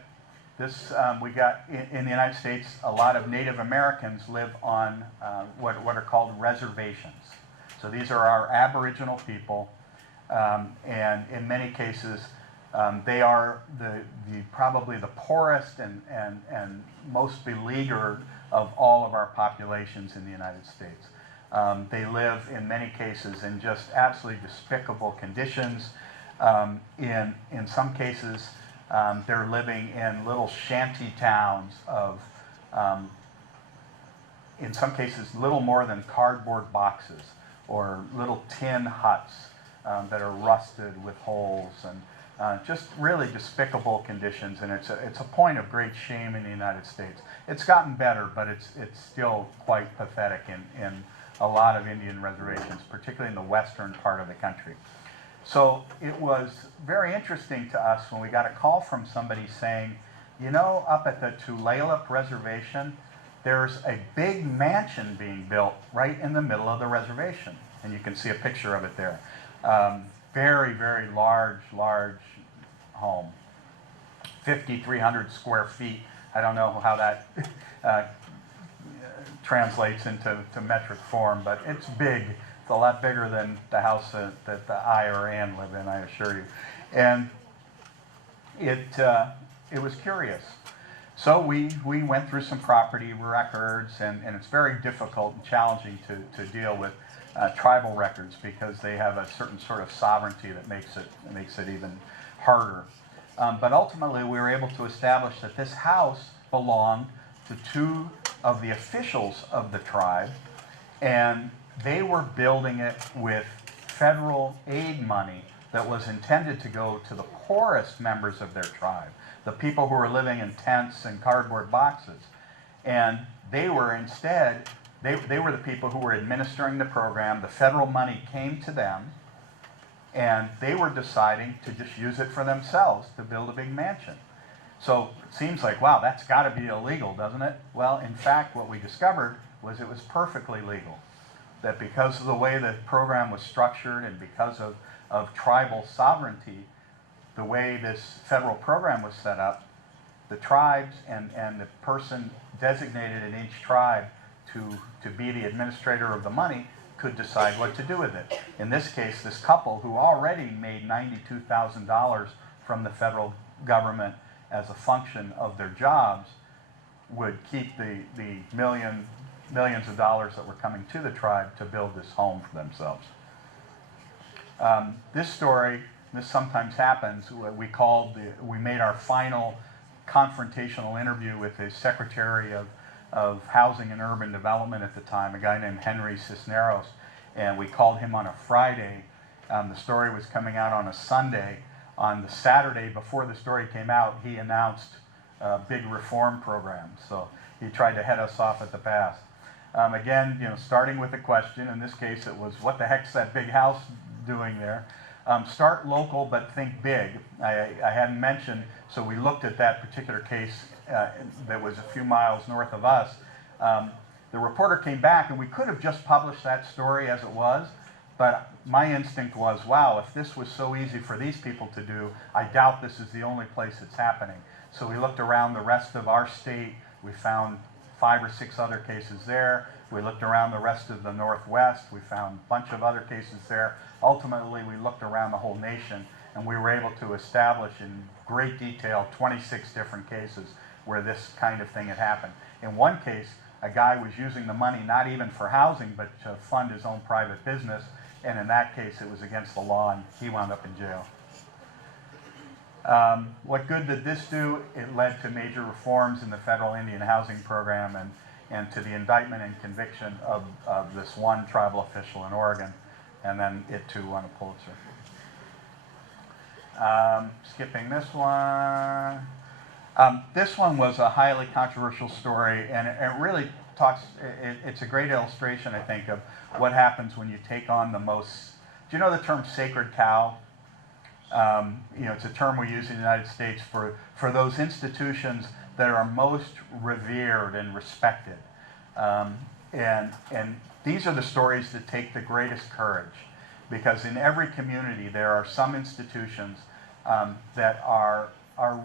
This we got in the United States. A lot of Native Americans live on what are called reservations. So these are our Aboriginal people, and in many cases, they are probably the poorest and most beleaguered of all of our populations in the United States. They live in many cases in just absolutely despicable conditions. In some cases, they're living in little shanty towns of, in some cases, little more than cardboard boxes or little tin huts that are rusted with holes, and just really despicable conditions. And it's a point of great shame in the United States. It's gotten better, but it's still quite pathetic in a lot of Indian reservations, particularly in the western part of the country. So it was very interesting to us when we got a call from somebody saying, you know, up at the Tulalip Reservation, there's a big mansion being built right in the middle of the reservation. And you can see a picture of it there. Very, very large home. 5,300 square feet. I don't know how that translates into metric form, but it's big. It's a lot bigger than the house that I or Ann live in, I assure you. And it was curious. So we went through some property records, and it's very difficult and challenging to deal with tribal records because they have a certain sort of sovereignty that makes it even harder. But ultimately, we were able to establish that this house belonged to two of the officials of the tribe, and they were building it with federal aid money that was intended to go to the poorest members of their tribe, the people who were living in tents and cardboard boxes. And they were instead, they were the people who were administering the program. The federal money came to them, and they were deciding to just use it for themselves to build a big mansion. So it seems like, wow, that's got to be illegal, doesn't it? Well, in fact, what we discovered was it was perfectly legal. That because of the way the program was structured and because of tribal sovereignty, the way this federal program was set up, the tribes and the person designated in each tribe to be the administrator of the money could decide what to do with it. In this case, this couple who already made $92,000 from the federal government as a function of their jobs would keep the millions of dollars that were coming to the tribe to build this home for themselves. This story, this sometimes happens, we made our final confrontational interview with the Secretary of Housing and Urban Development at the time, a guy named Henry Cisneros, and we called him on a Friday. The story was coming out on a Sunday. On the Saturday before the story came out, he announced a big reform program. So he tried to head us off at the pass. Again, starting with a question. In this case, it was, what the heck's that big house doing there? Start local, but think big. I hadn't mentioned, so we looked at that particular case that was a few miles north of us. The reporter came back, and we could have just published that story as it was, but my instinct was, wow, if this was so easy for these people to do, I doubt this is the only place it's happening. So we looked around the rest of our state. We found 5 or 6 other cases there. We looked around the rest of the Northwest. We found a bunch of other cases there. Ultimately, we looked around the whole nation, and we were able to establish in great detail 26 different cases where this kind of thing had happened. In one case, a guy was using the money not even for housing, but to fund his own private business, and in that case, it was against the law, and he wound up in jail. What good did this do? It led to major reforms in the federal Indian housing program and to the indictment and conviction of this one tribal official in Oregon, and then it too won a Pulitzer. Skipping this one. This one was a highly controversial story, and it really talks, it's a great illustration, I think, of what happens when you take on the most, do you know the term sacred cow? It's a term we use in the United States for those institutions that are most revered and respected. And these are the stories that take the greatest courage, because in every community there are some institutions that are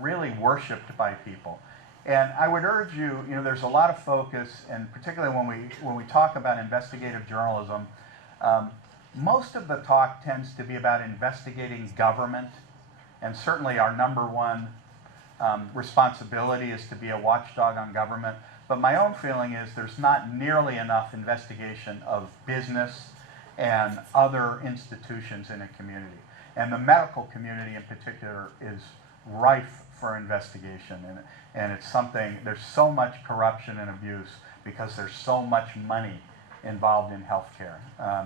really worshipped by people. And I would urge you, there's a lot of focus, and particularly when we talk about investigative journalism, most of the talk tends to be about investigating government, and certainly our number one responsibility is to be a watchdog on government. But my own feeling is there's not nearly enough investigation of business and other institutions in a community. And the medical community in particular is rife for investigation. And it's something, there's so much corruption and abuse because there's so much money involved in healthcare.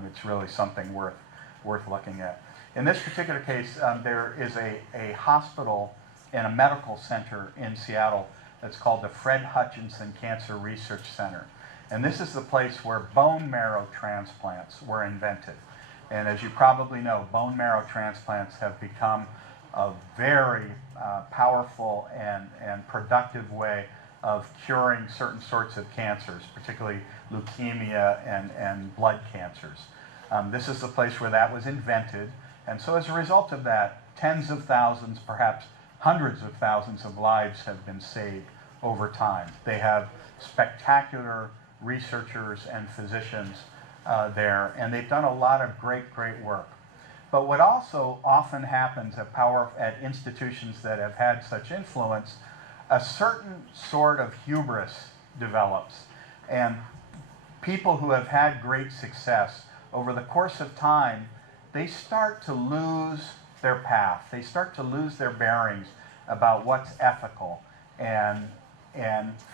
It's really something worth looking at. In this particular case, there is a hospital and a medical center in Seattle that's called the Fred Hutchinson Cancer Research Center. And this is the place where bone marrow transplants were invented. And as you probably know, bone marrow transplants have become a very powerful and productive way of curing certain sorts of cancers, particularly leukemia and blood cancers. This is the place where that was invented. And so as a result of that, tens of thousands, perhaps hundreds of thousands of lives have been saved over time. They have spectacular researchers and physicians there, and they've done a lot of great work. But what also often happens at institutions that have had such influence, a certain sort of hubris develops. And people who have had great success over the course of time, they start to lose their path. They start to lose their bearings about what's ethical. And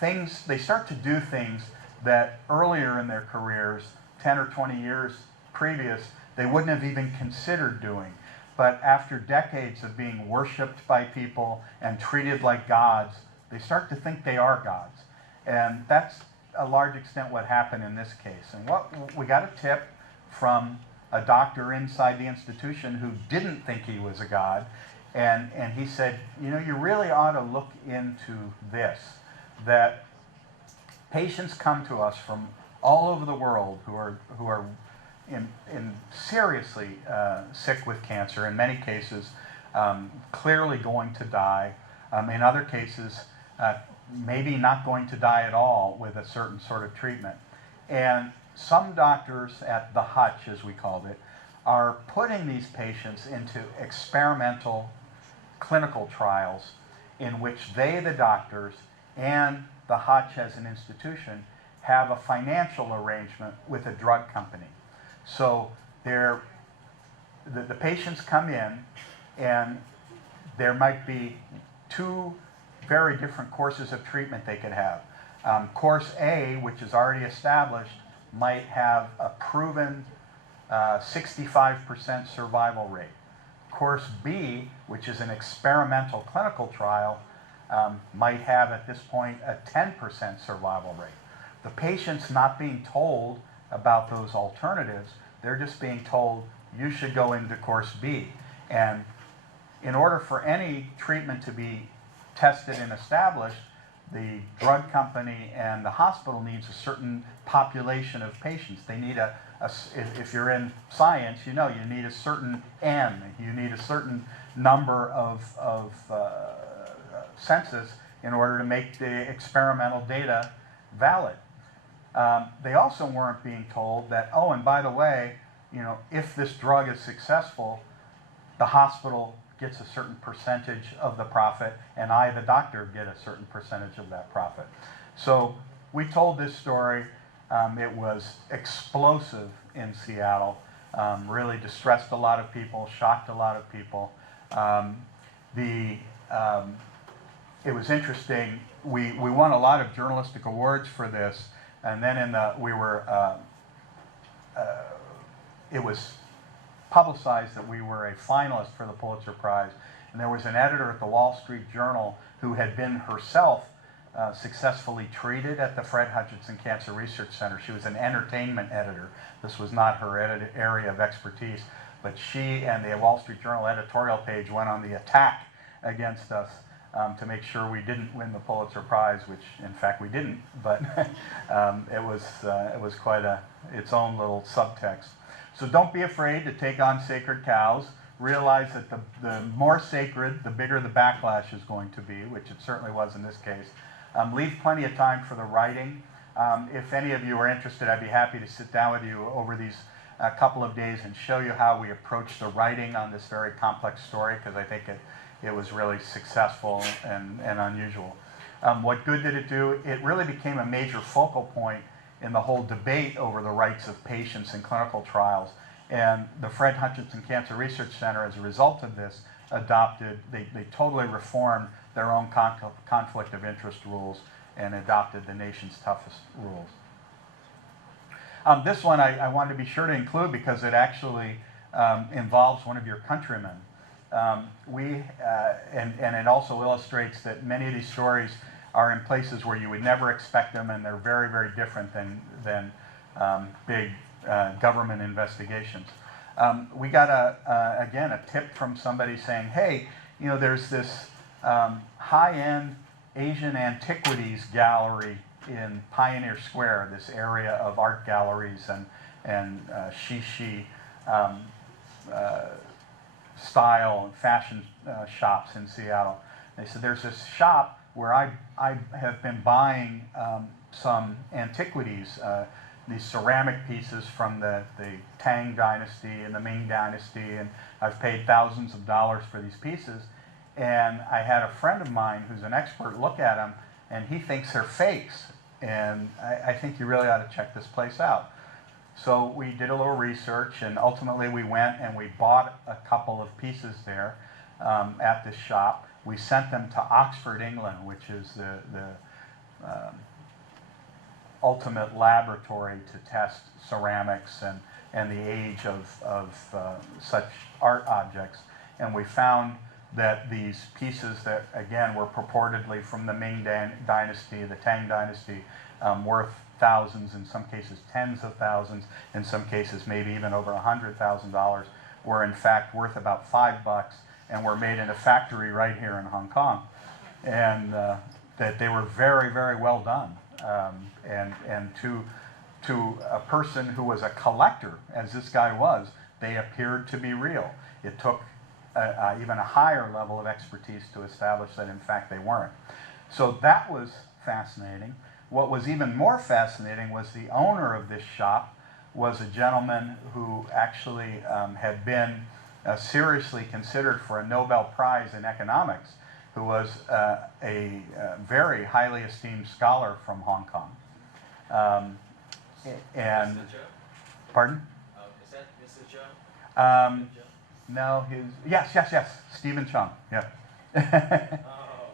they start to do things that earlier in their careers, 10 or 20 years previous, they wouldn't have even considered doing. But after decades of being worshipped by people and treated like gods, they start to think they are gods. And that's a large extent what happened in this case. And we got a tip from a doctor inside the institution who didn't think he was a god, and he said, you really ought to look into this, that patients come to us from all over the world who are in seriously sick with cancer, in many cases clearly going to die, in other cases maybe not going to die at all with a certain sort of treatment. And some doctors at the Hutch, as we called it, are putting these patients into experimental clinical trials in which they, the doctors, and the Hutch as an institution have a financial arrangement with a drug company. So the patients come in, and there might be two very different courses of treatment they could have. Course A, which is already established, might have a proven 65% survival rate. Course B, which is an experimental clinical trial, might have at this point a 10% survival rate. The patient's not being told about those alternatives, they're just being told you should go into course B. And in order for any treatment to be tested and established, the drug company and the hospital needs a certain population of patients. They need if you're in science, you need a certain N, you need a certain number of census in order to make the experimental data valid. They also weren't being told that, oh, and by the way, if this drug is successful, the hospital gets a certain percentage of the profit, and I, the doctor, get a certain percentage of that profit. So we told this story. It was explosive in Seattle, really distressed a lot of people, shocked a lot of people. It was interesting. We won a lot of journalistic awards for this, and then it was publicized that we were a finalist for the Pulitzer Prize. And there was an editor at the Wall Street Journal who had been herself successfully treated at the Fred Hutchinson Cancer Research Center. She was an entertainment editor. This was not her area of expertise. But she and the Wall Street Journal editorial page went on the attack against us to make sure we didn't win the Pulitzer Prize, which in fact we didn't, but it was quite its own little subtext. So don't be afraid to take on sacred cows. Realize that the more sacred, the bigger the backlash is going to be, which it certainly was in this case. Leave plenty of time for the writing. If any of you are interested, I'd be happy to sit down with you over these couple of days and show you how we approached the writing on this very complex story, because I think it was really successful and unusual. What good did it do? It really became a major focal point in the whole debate over the rights of patients in clinical trials. And the Fred Hutchinson Cancer Research Center, as a result of this, they totally reformed their own conflict of interest rules and adopted the nation's toughest rules. This one I wanted to be sure to include because it actually involves one of your countrymen. And it also illustrates that many of these stories are in places where you would never expect them, and they're very, very different than big government investigations. We got again a tip from somebody saying, hey, there's this high-end Asian antiquities gallery in Pioneer Square, this area of art galleries and shishi style and fashion shops in Seattle. They said there's this shop where I have been buying some antiquities, these ceramic pieces from the Tang Dynasty and the Ming Dynasty, and I've paid thousands of dollars for these pieces. And I had a friend of mine who's an expert look at them, and he thinks they're fakes. And I think you really ought to check this place out. So we did a little research, and ultimately we went and we bought a couple of pieces there at this shop. We sent them to Oxford, England, which is the ultimate laboratory to test ceramics and the age of such art objects. And we found that these pieces that, again, were purportedly from the Ming Dynasty, the Tang Dynasty, worth thousands, in some cases tens of thousands, in some cases maybe even over $100,000, were in fact worth about $5 and were made in a factory right here in Hong Kong. And that they were very, very well done. And to a person who was a collector, as this guy was, they appeared to be real. It took even a higher level of expertise to establish that in fact they weren't. So that was fascinating. What was even more fascinating was the owner of this shop was a gentleman who actually had been seriously considered for a Nobel Prize in economics, who was a very highly esteemed scholar from Hong Kong. And Mr. Joe? pardon? Is that Mr. Joe? No, yes, Stephen Chung, yeah. Oh.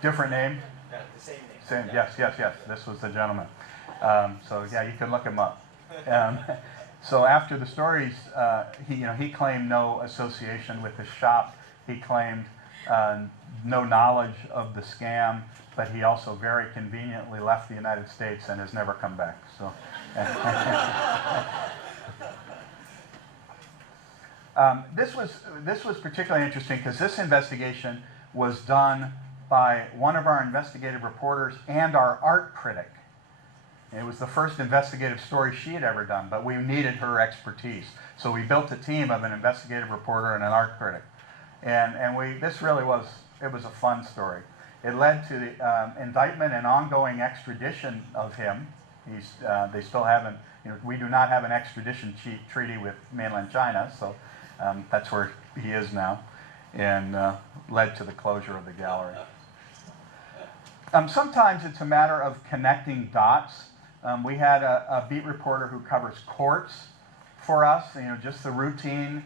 Different name? Yeah, the same name. Same, Yeah. yes, this was the gentleman. So yeah, you can look him up. So after the stories, he claimed no association with the shop. He claimed no knowledge of the scam, but he also very conveniently left the United States and has never come back. So. This was particularly interesting because this investigation was done by one of our investigative reporters and our art critic. It was the first investigative story she had ever done, but we needed her expertise. So we built a team of an investigative reporter and an art critic. And this really was a fun story. It led to the indictment and ongoing extradition of him. They still haven't, we do not have an extradition treaty with mainland China, so that's where he is now, and led to the closure of the gallery. Sometimes it's a matter of connecting dots. We had a beat reporter who covers courts for us, just the routine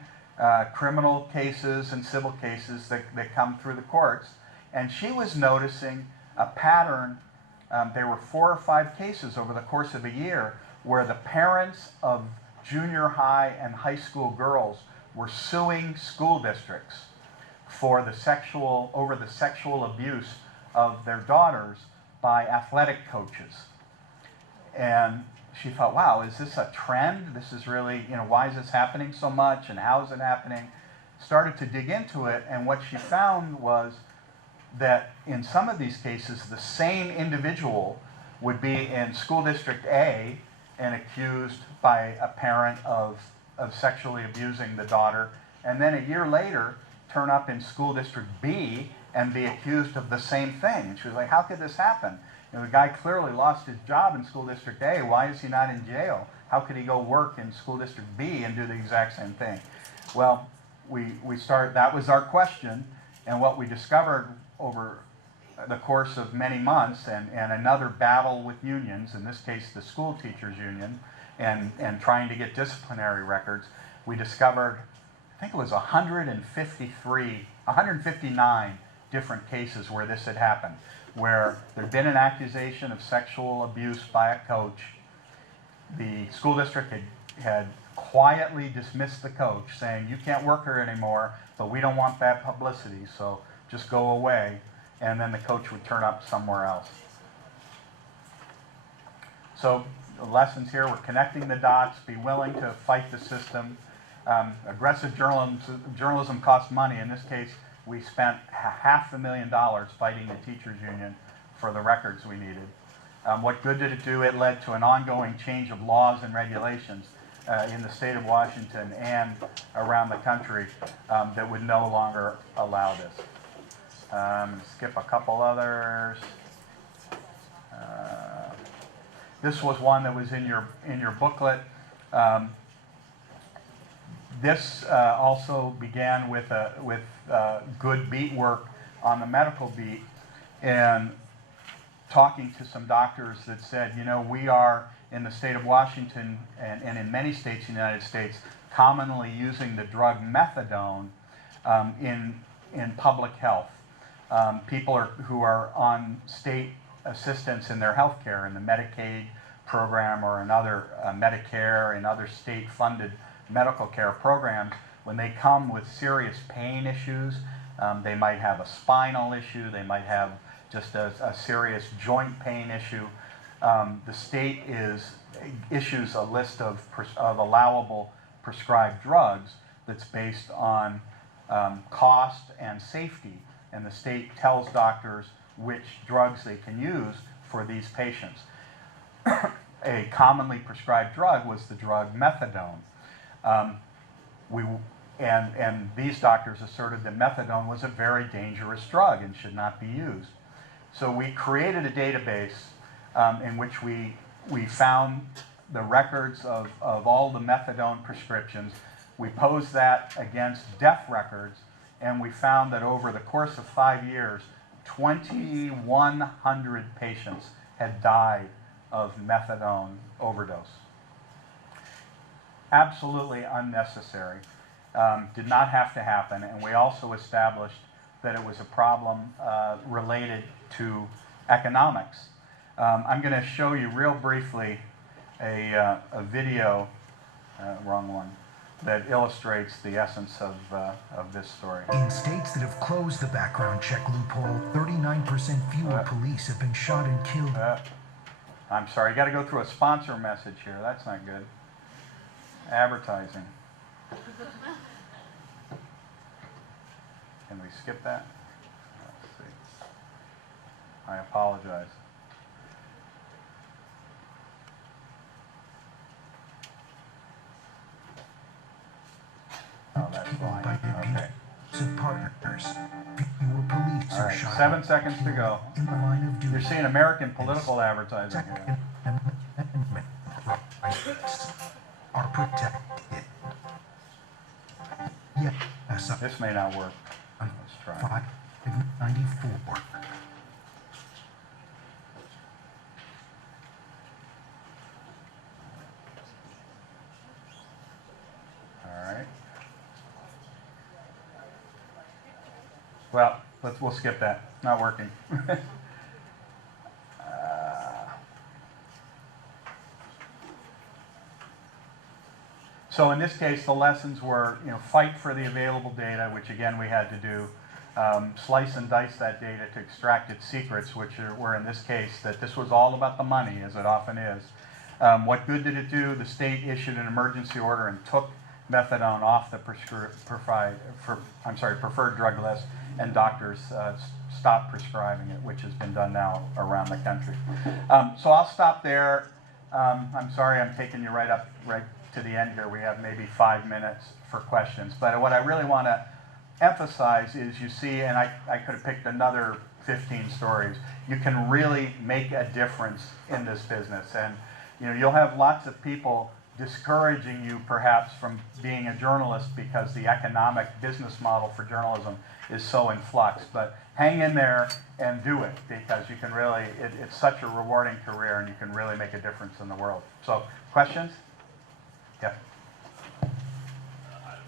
criminal cases and civil cases that come through the courts. And she was noticing a pattern. There were 4 or 5 cases over the course of a year where the parents of junior high and high school girls were suing school districts for the sexual abuse of their daughters by athletic coaches. And she thought, wow, is this a trend? This is really, why is this happening so much, and how is it happening? started to dig into it, and what she found was that in some of these cases, the same individual would be in school district A and accused by a parent of sexually abusing the daughter, and then a year later turn up in school district B and be accused of the same thing. She was like, how could this happen? You know, the guy clearly lost his job in school district A. Why is he not in jail? How could he go work in school district B and do the exact same thing? Well, that was our question, and what we discovered over the course of many months and another battle with unions, in this case the school teachers union, and trying to get disciplinary records, we discovered, I think it was 159 different cases where this had happened, where there'd been an accusation of sexual abuse by a coach. The school district had quietly dismissed the coach, saying, you can't work here anymore, but we don't want that publicity, so just go away. And then the coach would turn up somewhere else. So the lessons here, we're connecting the dots, be willing to fight the system. Aggressive journalism costs money. In this case, we spent $500,000 fighting the teachers union for the records we needed. What good did it do? It led to an ongoing change of laws and regulations in the state of Washington and around the country that would no longer allow this. Skip a couple others. This was one that was in your booklet. This also began with good beat work on the medical beat and talking to some doctors that said, you know, we are in the state of Washington and in many states in the United States commonly using the drug methadone in public health. People who are on state assistance in their health care, in the Medicaid program or in other Medicare and other state-funded medical care programs, when they come with serious pain issues, they might have a spinal issue, they might have just a serious joint pain issue. The state issues a list of allowable prescribed drugs that's based on cost and safety. And the state tells doctors which drugs they can use for these patients. A commonly prescribed drug was the drug methadone. And these doctors asserted that methadone was a very dangerous drug and should not be used. So we created a database in which we found the records of all the methadone prescriptions. We posed that against death records, and we found that over the course of 5 years, 2,100 patients had died of methadone overdose. Absolutely unnecessary. Did not have to happen, and we also established that it was a problem related to economics. I'm going to show you real briefly a video, wrong one, that illustrates the essence of this story. In states that have closed the background check loophole, 39% fewer police have been shot and killed. I'm sorry, you got to go through a sponsor message here. That's not good. Advertising. Can we skip that? Let's see. I apologize. Oh, that's fine. Okay. Partners. Fewer police All are right, shot 7 seconds to go. in the line of duty. You're seeing American political advertising Second here. Amendment rights are protected. Yes, This may not work. Let's try. 594. All right. Well, we'll skip that. Not working. So in this case, the lessons were, fight for the available data, which again we had to do. Slice and dice that data to extract its secrets, which were in this case that this was all about the money, as it often is. What good did it do? The state issued an emergency order and took methadone off the preferred drug list, and doctors stop prescribing it, which has been done now around the country. So I'll stop there. I'm sorry I'm taking you right to the end here. We have maybe 5 minutes for questions. But what I really want to emphasize is, you see, and I could have picked another 15 stories, you can really make a difference in this business. And you'll have lots of people discouraging you perhaps from being a journalist because the economic business model for journalism is so in flux. But hang in there and do it, because you can really, it's such a rewarding career, and you can really make a difference in the world. So, questions? Yeah. I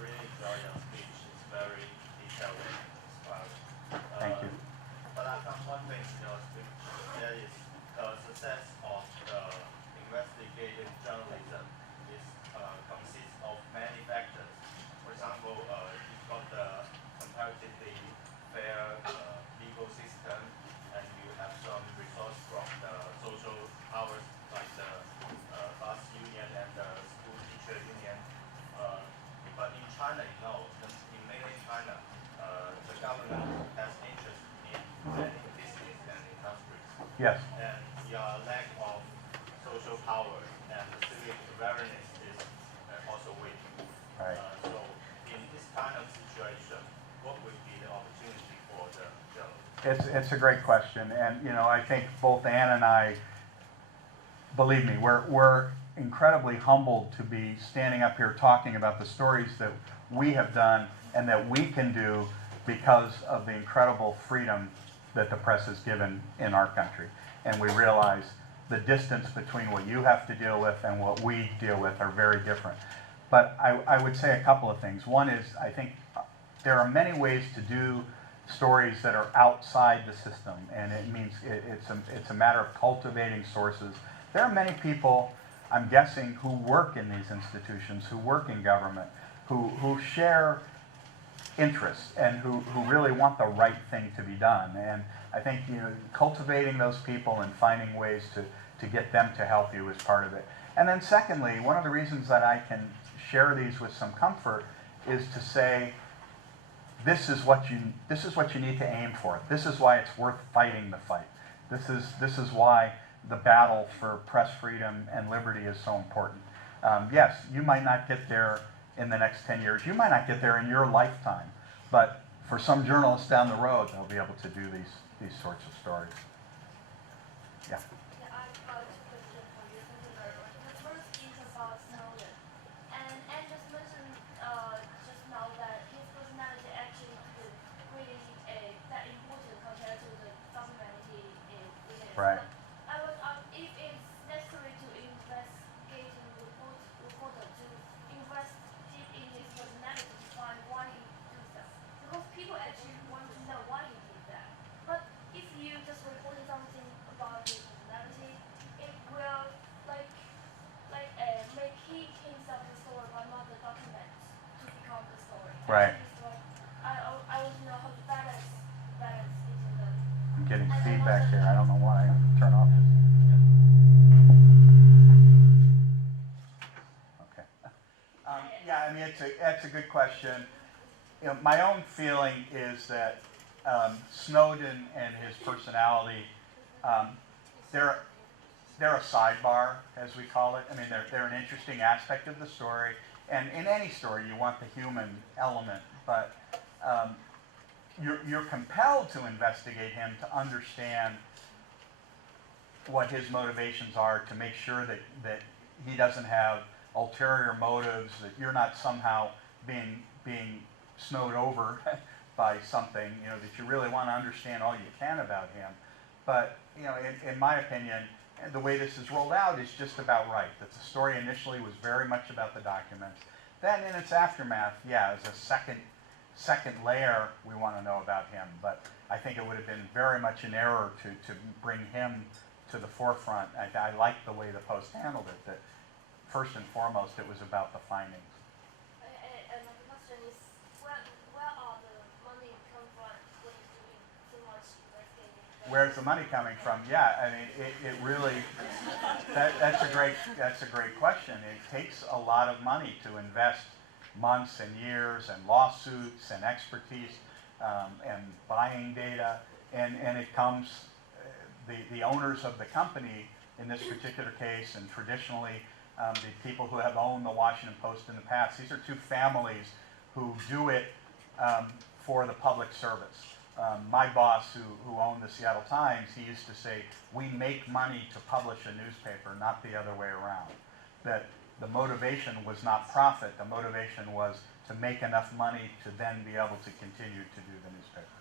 really enjoyed your speech. It's very detailed and inspiring. Thank you. But I found one thing in your speech, that is the success of the investigative journalism consists of many factors. For example, you've got the comparatively fair legal system, and you have some resource from the social powers like the bus union and the school teacher union. But in China, in mainland China, the government has interest in many business and industries. Yes. And your lack of social power and civic awareness is also weak. Right. So in this kind of situation, what would be the opportunity for the journalist? It's a great question, and I think both Ann and I, believe me, we're incredibly humbled to be standing up here talking about the stories that we have done and that we can do because of the incredible freedom that the press is given in our country. And we realize the distance between what you have to deal with and what we deal with are very different. But I would say a couple of things. One is, I think there are many ways to do stories that are outside the system, and it means it's a matter of cultivating sources. There are many people, I'm guessing, who work in these institutions, who work in government, who share interests and who really want the right thing to be done. And I think cultivating those people and finding ways to get them to help you is part of it. And then secondly, one of the reasons that I can share these with some comfort is to say, this is what you need to aim for. This is why it's worth fighting the fight. This is why the battle for press freedom and liberty is so important. Yes, you might not get there in the next 10 years. You might not get there in your lifetime. But for some journalists down the road, they'll be able to do these sorts of stories. Yeah. Yeah, I've got two questions for you. Thank you very much. The first is about Snowden. And Anne just mentioned just now that his personality actually could really that important compared to the documentary in it. Right. I was if it's necessary to investigate reporter to invest deep in his personality to find why he did that. Because people actually want to know why he did that. But if you just reported something about his personality, it will make himself the story but not the document to become the story. Right. I want to know how to balance between them. I'm getting feedback here. I don't know why. Turn off this. Okay. Yeah, I mean, it's a good question. My own feeling is that Snowden and his personality, they're a sidebar, as we call it. I mean, they're an interesting aspect of the story. And in any story, you want the human element, but you're compelled to investigate him to understand what his motivations are, to make sure that he doesn't have ulterior motives, that you're not somehow being snowed over by something, that you really want to understand all you can about him. But, in my opinion, the way this is rolled out is just about right. That the story initially was very much about the documents. Then in its aftermath, yeah, as a second layer, we want to know about him. But I think it would have been very much an error to bring him to the forefront. I like the way the Post handled it, that first and foremost it was about the findings. And my question is, where are the money come from when you're doing so much investigating? Where's the money coming from? Yeah, I mean, it really, that's a great question. It takes a lot of money to invest months and years and lawsuits and expertise and buying data, and it comes, the owners of the company in this particular case, and traditionally the people who have owned the Washington Post in the past, these are two families who do it for the public service. My boss, who owned the Seattle Times, he used to say, we make money to publish a newspaper, not the other way around. That the motivation was not profit, the motivation was to make enough money to then be able to continue to do the newspaper.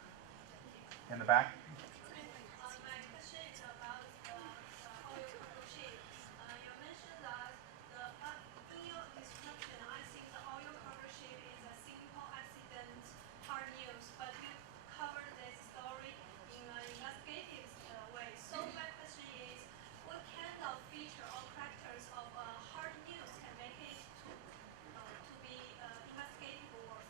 In the back? My question is about the oil cargo ship. You mentioned that in your description, I think the oil cargo ship is a simple accident, hard news, but you covered this story in an investigative way. So my question is, what kind of feature or characters of hard news can make it to be investigative work?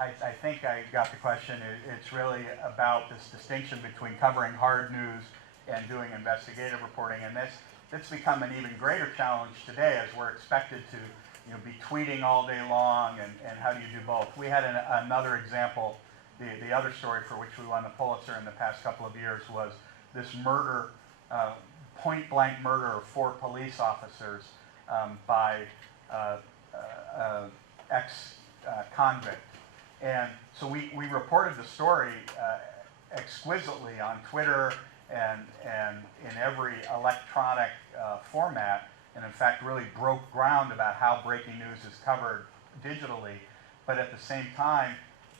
I think I got the question. It's really about this distinction between covering hard news and doing investigative reporting, and that's become an even greater challenge today as we're expected to be tweeting all day long, and how do you do both? We had another example. The other story for which we won the Pulitzer in the past couple of years was this murder, point-blank murder of 4 police officers by ex-convict. And so we reported the story exquisitely on Twitter and in every electronic format, and in fact really broke ground about how breaking news is covered digitally. But at the same time,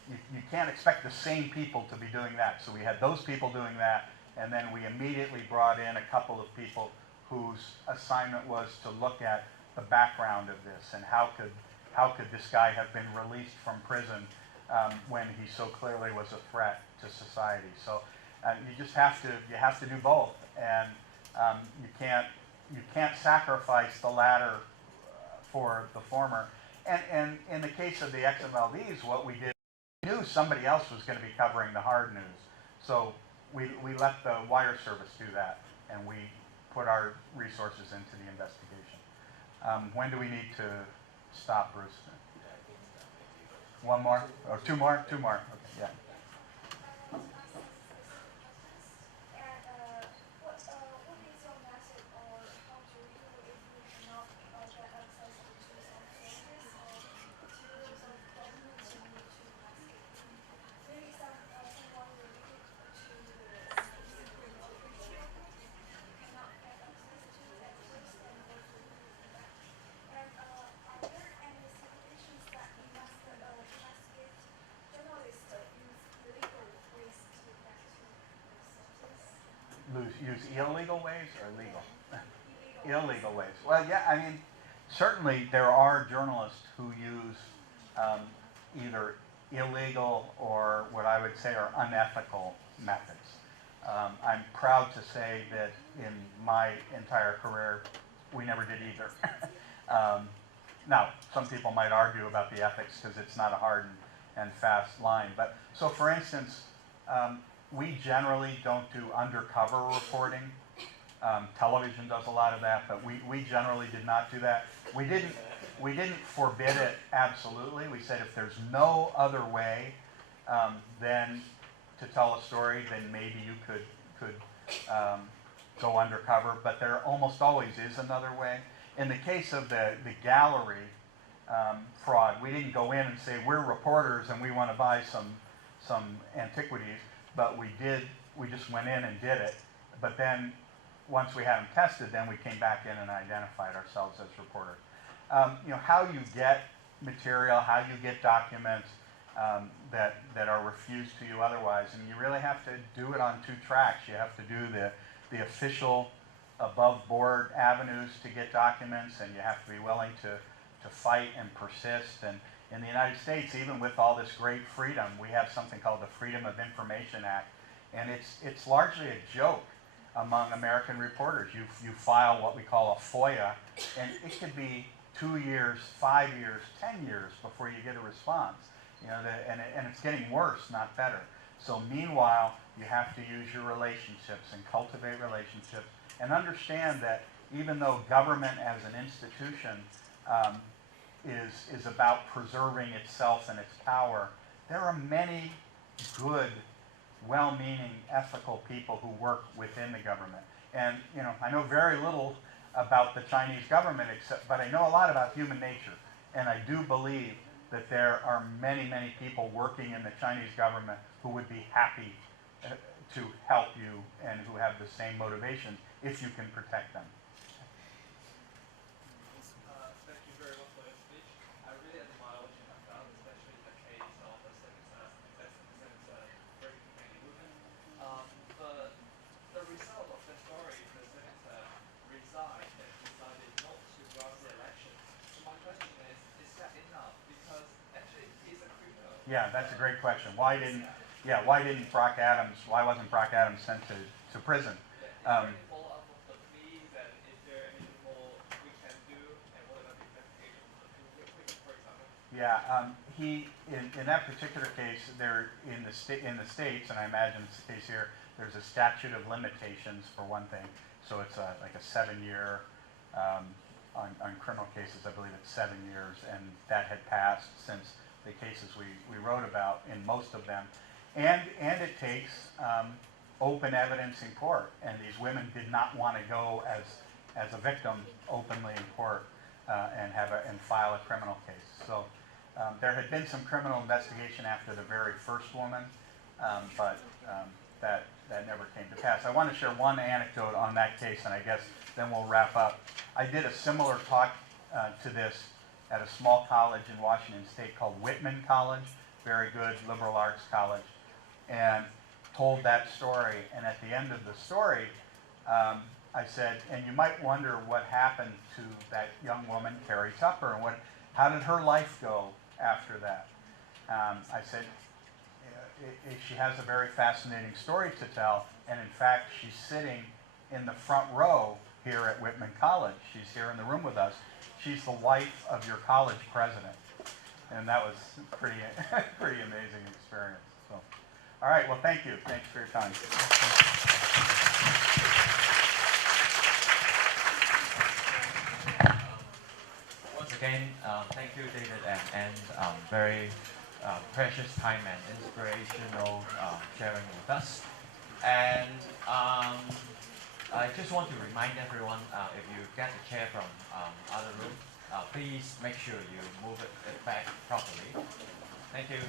you can't expect the same people to be doing that. So we had those people doing that, and then we immediately brought in a couple of people whose assignment was to look at the background of this and how could this guy have been released from prison when he so clearly was a threat to society. So you just have to do both, and you can't sacrifice the latter for the former. And in the case of the XMLVs, what we did, we knew somebody else was going to be covering the hard news, so we let the wire service do that, and we put our resources into the investigation. When do we need to stop, Bruce? One more? Or two more? Two more. Okay, yeah. What is your method, or how do you do if you cannot get access to some sources or materials or documents you need to investigate? Maybe someone related to the secret operation you cannot get access to at first, and what do you do for that? And are there any situations that investigate journalists use illegal ways to get to the sources? Use illegal ways or legal? Illegal ways. Well, yeah, I mean, certainly there are journalists who use either illegal or what I would say are unethical methods. I'm proud to say that in my entire career, we never did either. Now, some people might argue about the ethics because it's not a hard and fast line. But so, for instance, we generally don't do undercover reporting. Television does a lot of that, but we generally did not do that. We didn't forbid it absolutely. We said if there's no other way then to tell a story, then maybe you could go undercover. But there almost always is another way. In the case of the gallery fraud, we didn't go in and say we're reporters and we want to buy some antiquities, but we just went in and did it. But then once we had them tested, then we came back in and identified ourselves as reporters. How you get material, how you get documents that are refused to you otherwise, and you really have to do it on 2 tracks. You have to do the official above board avenues to get documents, and you have to be willing to fight and persist. And in the United States, even with all this great freedom, we have something called the Freedom of Information Act, and it's largely a joke among American reporters. You file what we call a FOIA, and it could be 2 years, 5 years, 10 years before you get a response. And it's getting worse, not better. So meanwhile, you have to use your relationships and cultivate relationships, and understand that even though government as an institution is about preserving itself and its power. There are many good, well-meaning, ethical people who work within the government. And I know very little about the Chinese government, but I know a lot about human nature. And I do believe that there are many, many people working in the Chinese government who would be happy to help you and who have the same motivation if you can protect them. Thank you very much for your speech. I really admire what you have done, especially in the case of the very many women. But the result of the story, the senator resigned and decided not to run the election. So my question is that enough? Because actually he's a criminal. Yeah, that's a great question. Why wasn't Brock Adams sent to prison? Is there any follow-up of the pleas, and is there anything more we can do, and what about the investigation of the two victims, for example? Yeah, he in that particular case, there in the states, and I imagine it's the case here. There's a statute of limitations for one thing, so it's like a 7-year. On criminal cases, I believe it's 7 years, and that had passed since the cases we wrote about in most of them, and it takes open evidence in court, and these women did not want to go as a victim openly in court and file a criminal case. So there had been some criminal investigation after the very first woman, but that never came to pass. I want to share one anecdote on that case, and I guess then we'll wrap up. I did a similar talk to this at a small college in Washington State called Whitman College, very good liberal arts college, and told that story. And at the end of the story, I said, and you might wonder what happened to that young woman, Carrie Tupper, and how did her life go after that? I said, she has a very fascinating story to tell, and in fact, she's sitting in the front row here at Whitman College. She's here in the room with us. She's the wife of your college president, and that was pretty amazing experience. So, all right, well, thank you. Thanks for your time. Once again, thank you, David, and very precious time and inspirational sharing with us. And I just want to remind everyone, if you get a chair from other room, please make sure you move it back properly. Thank you.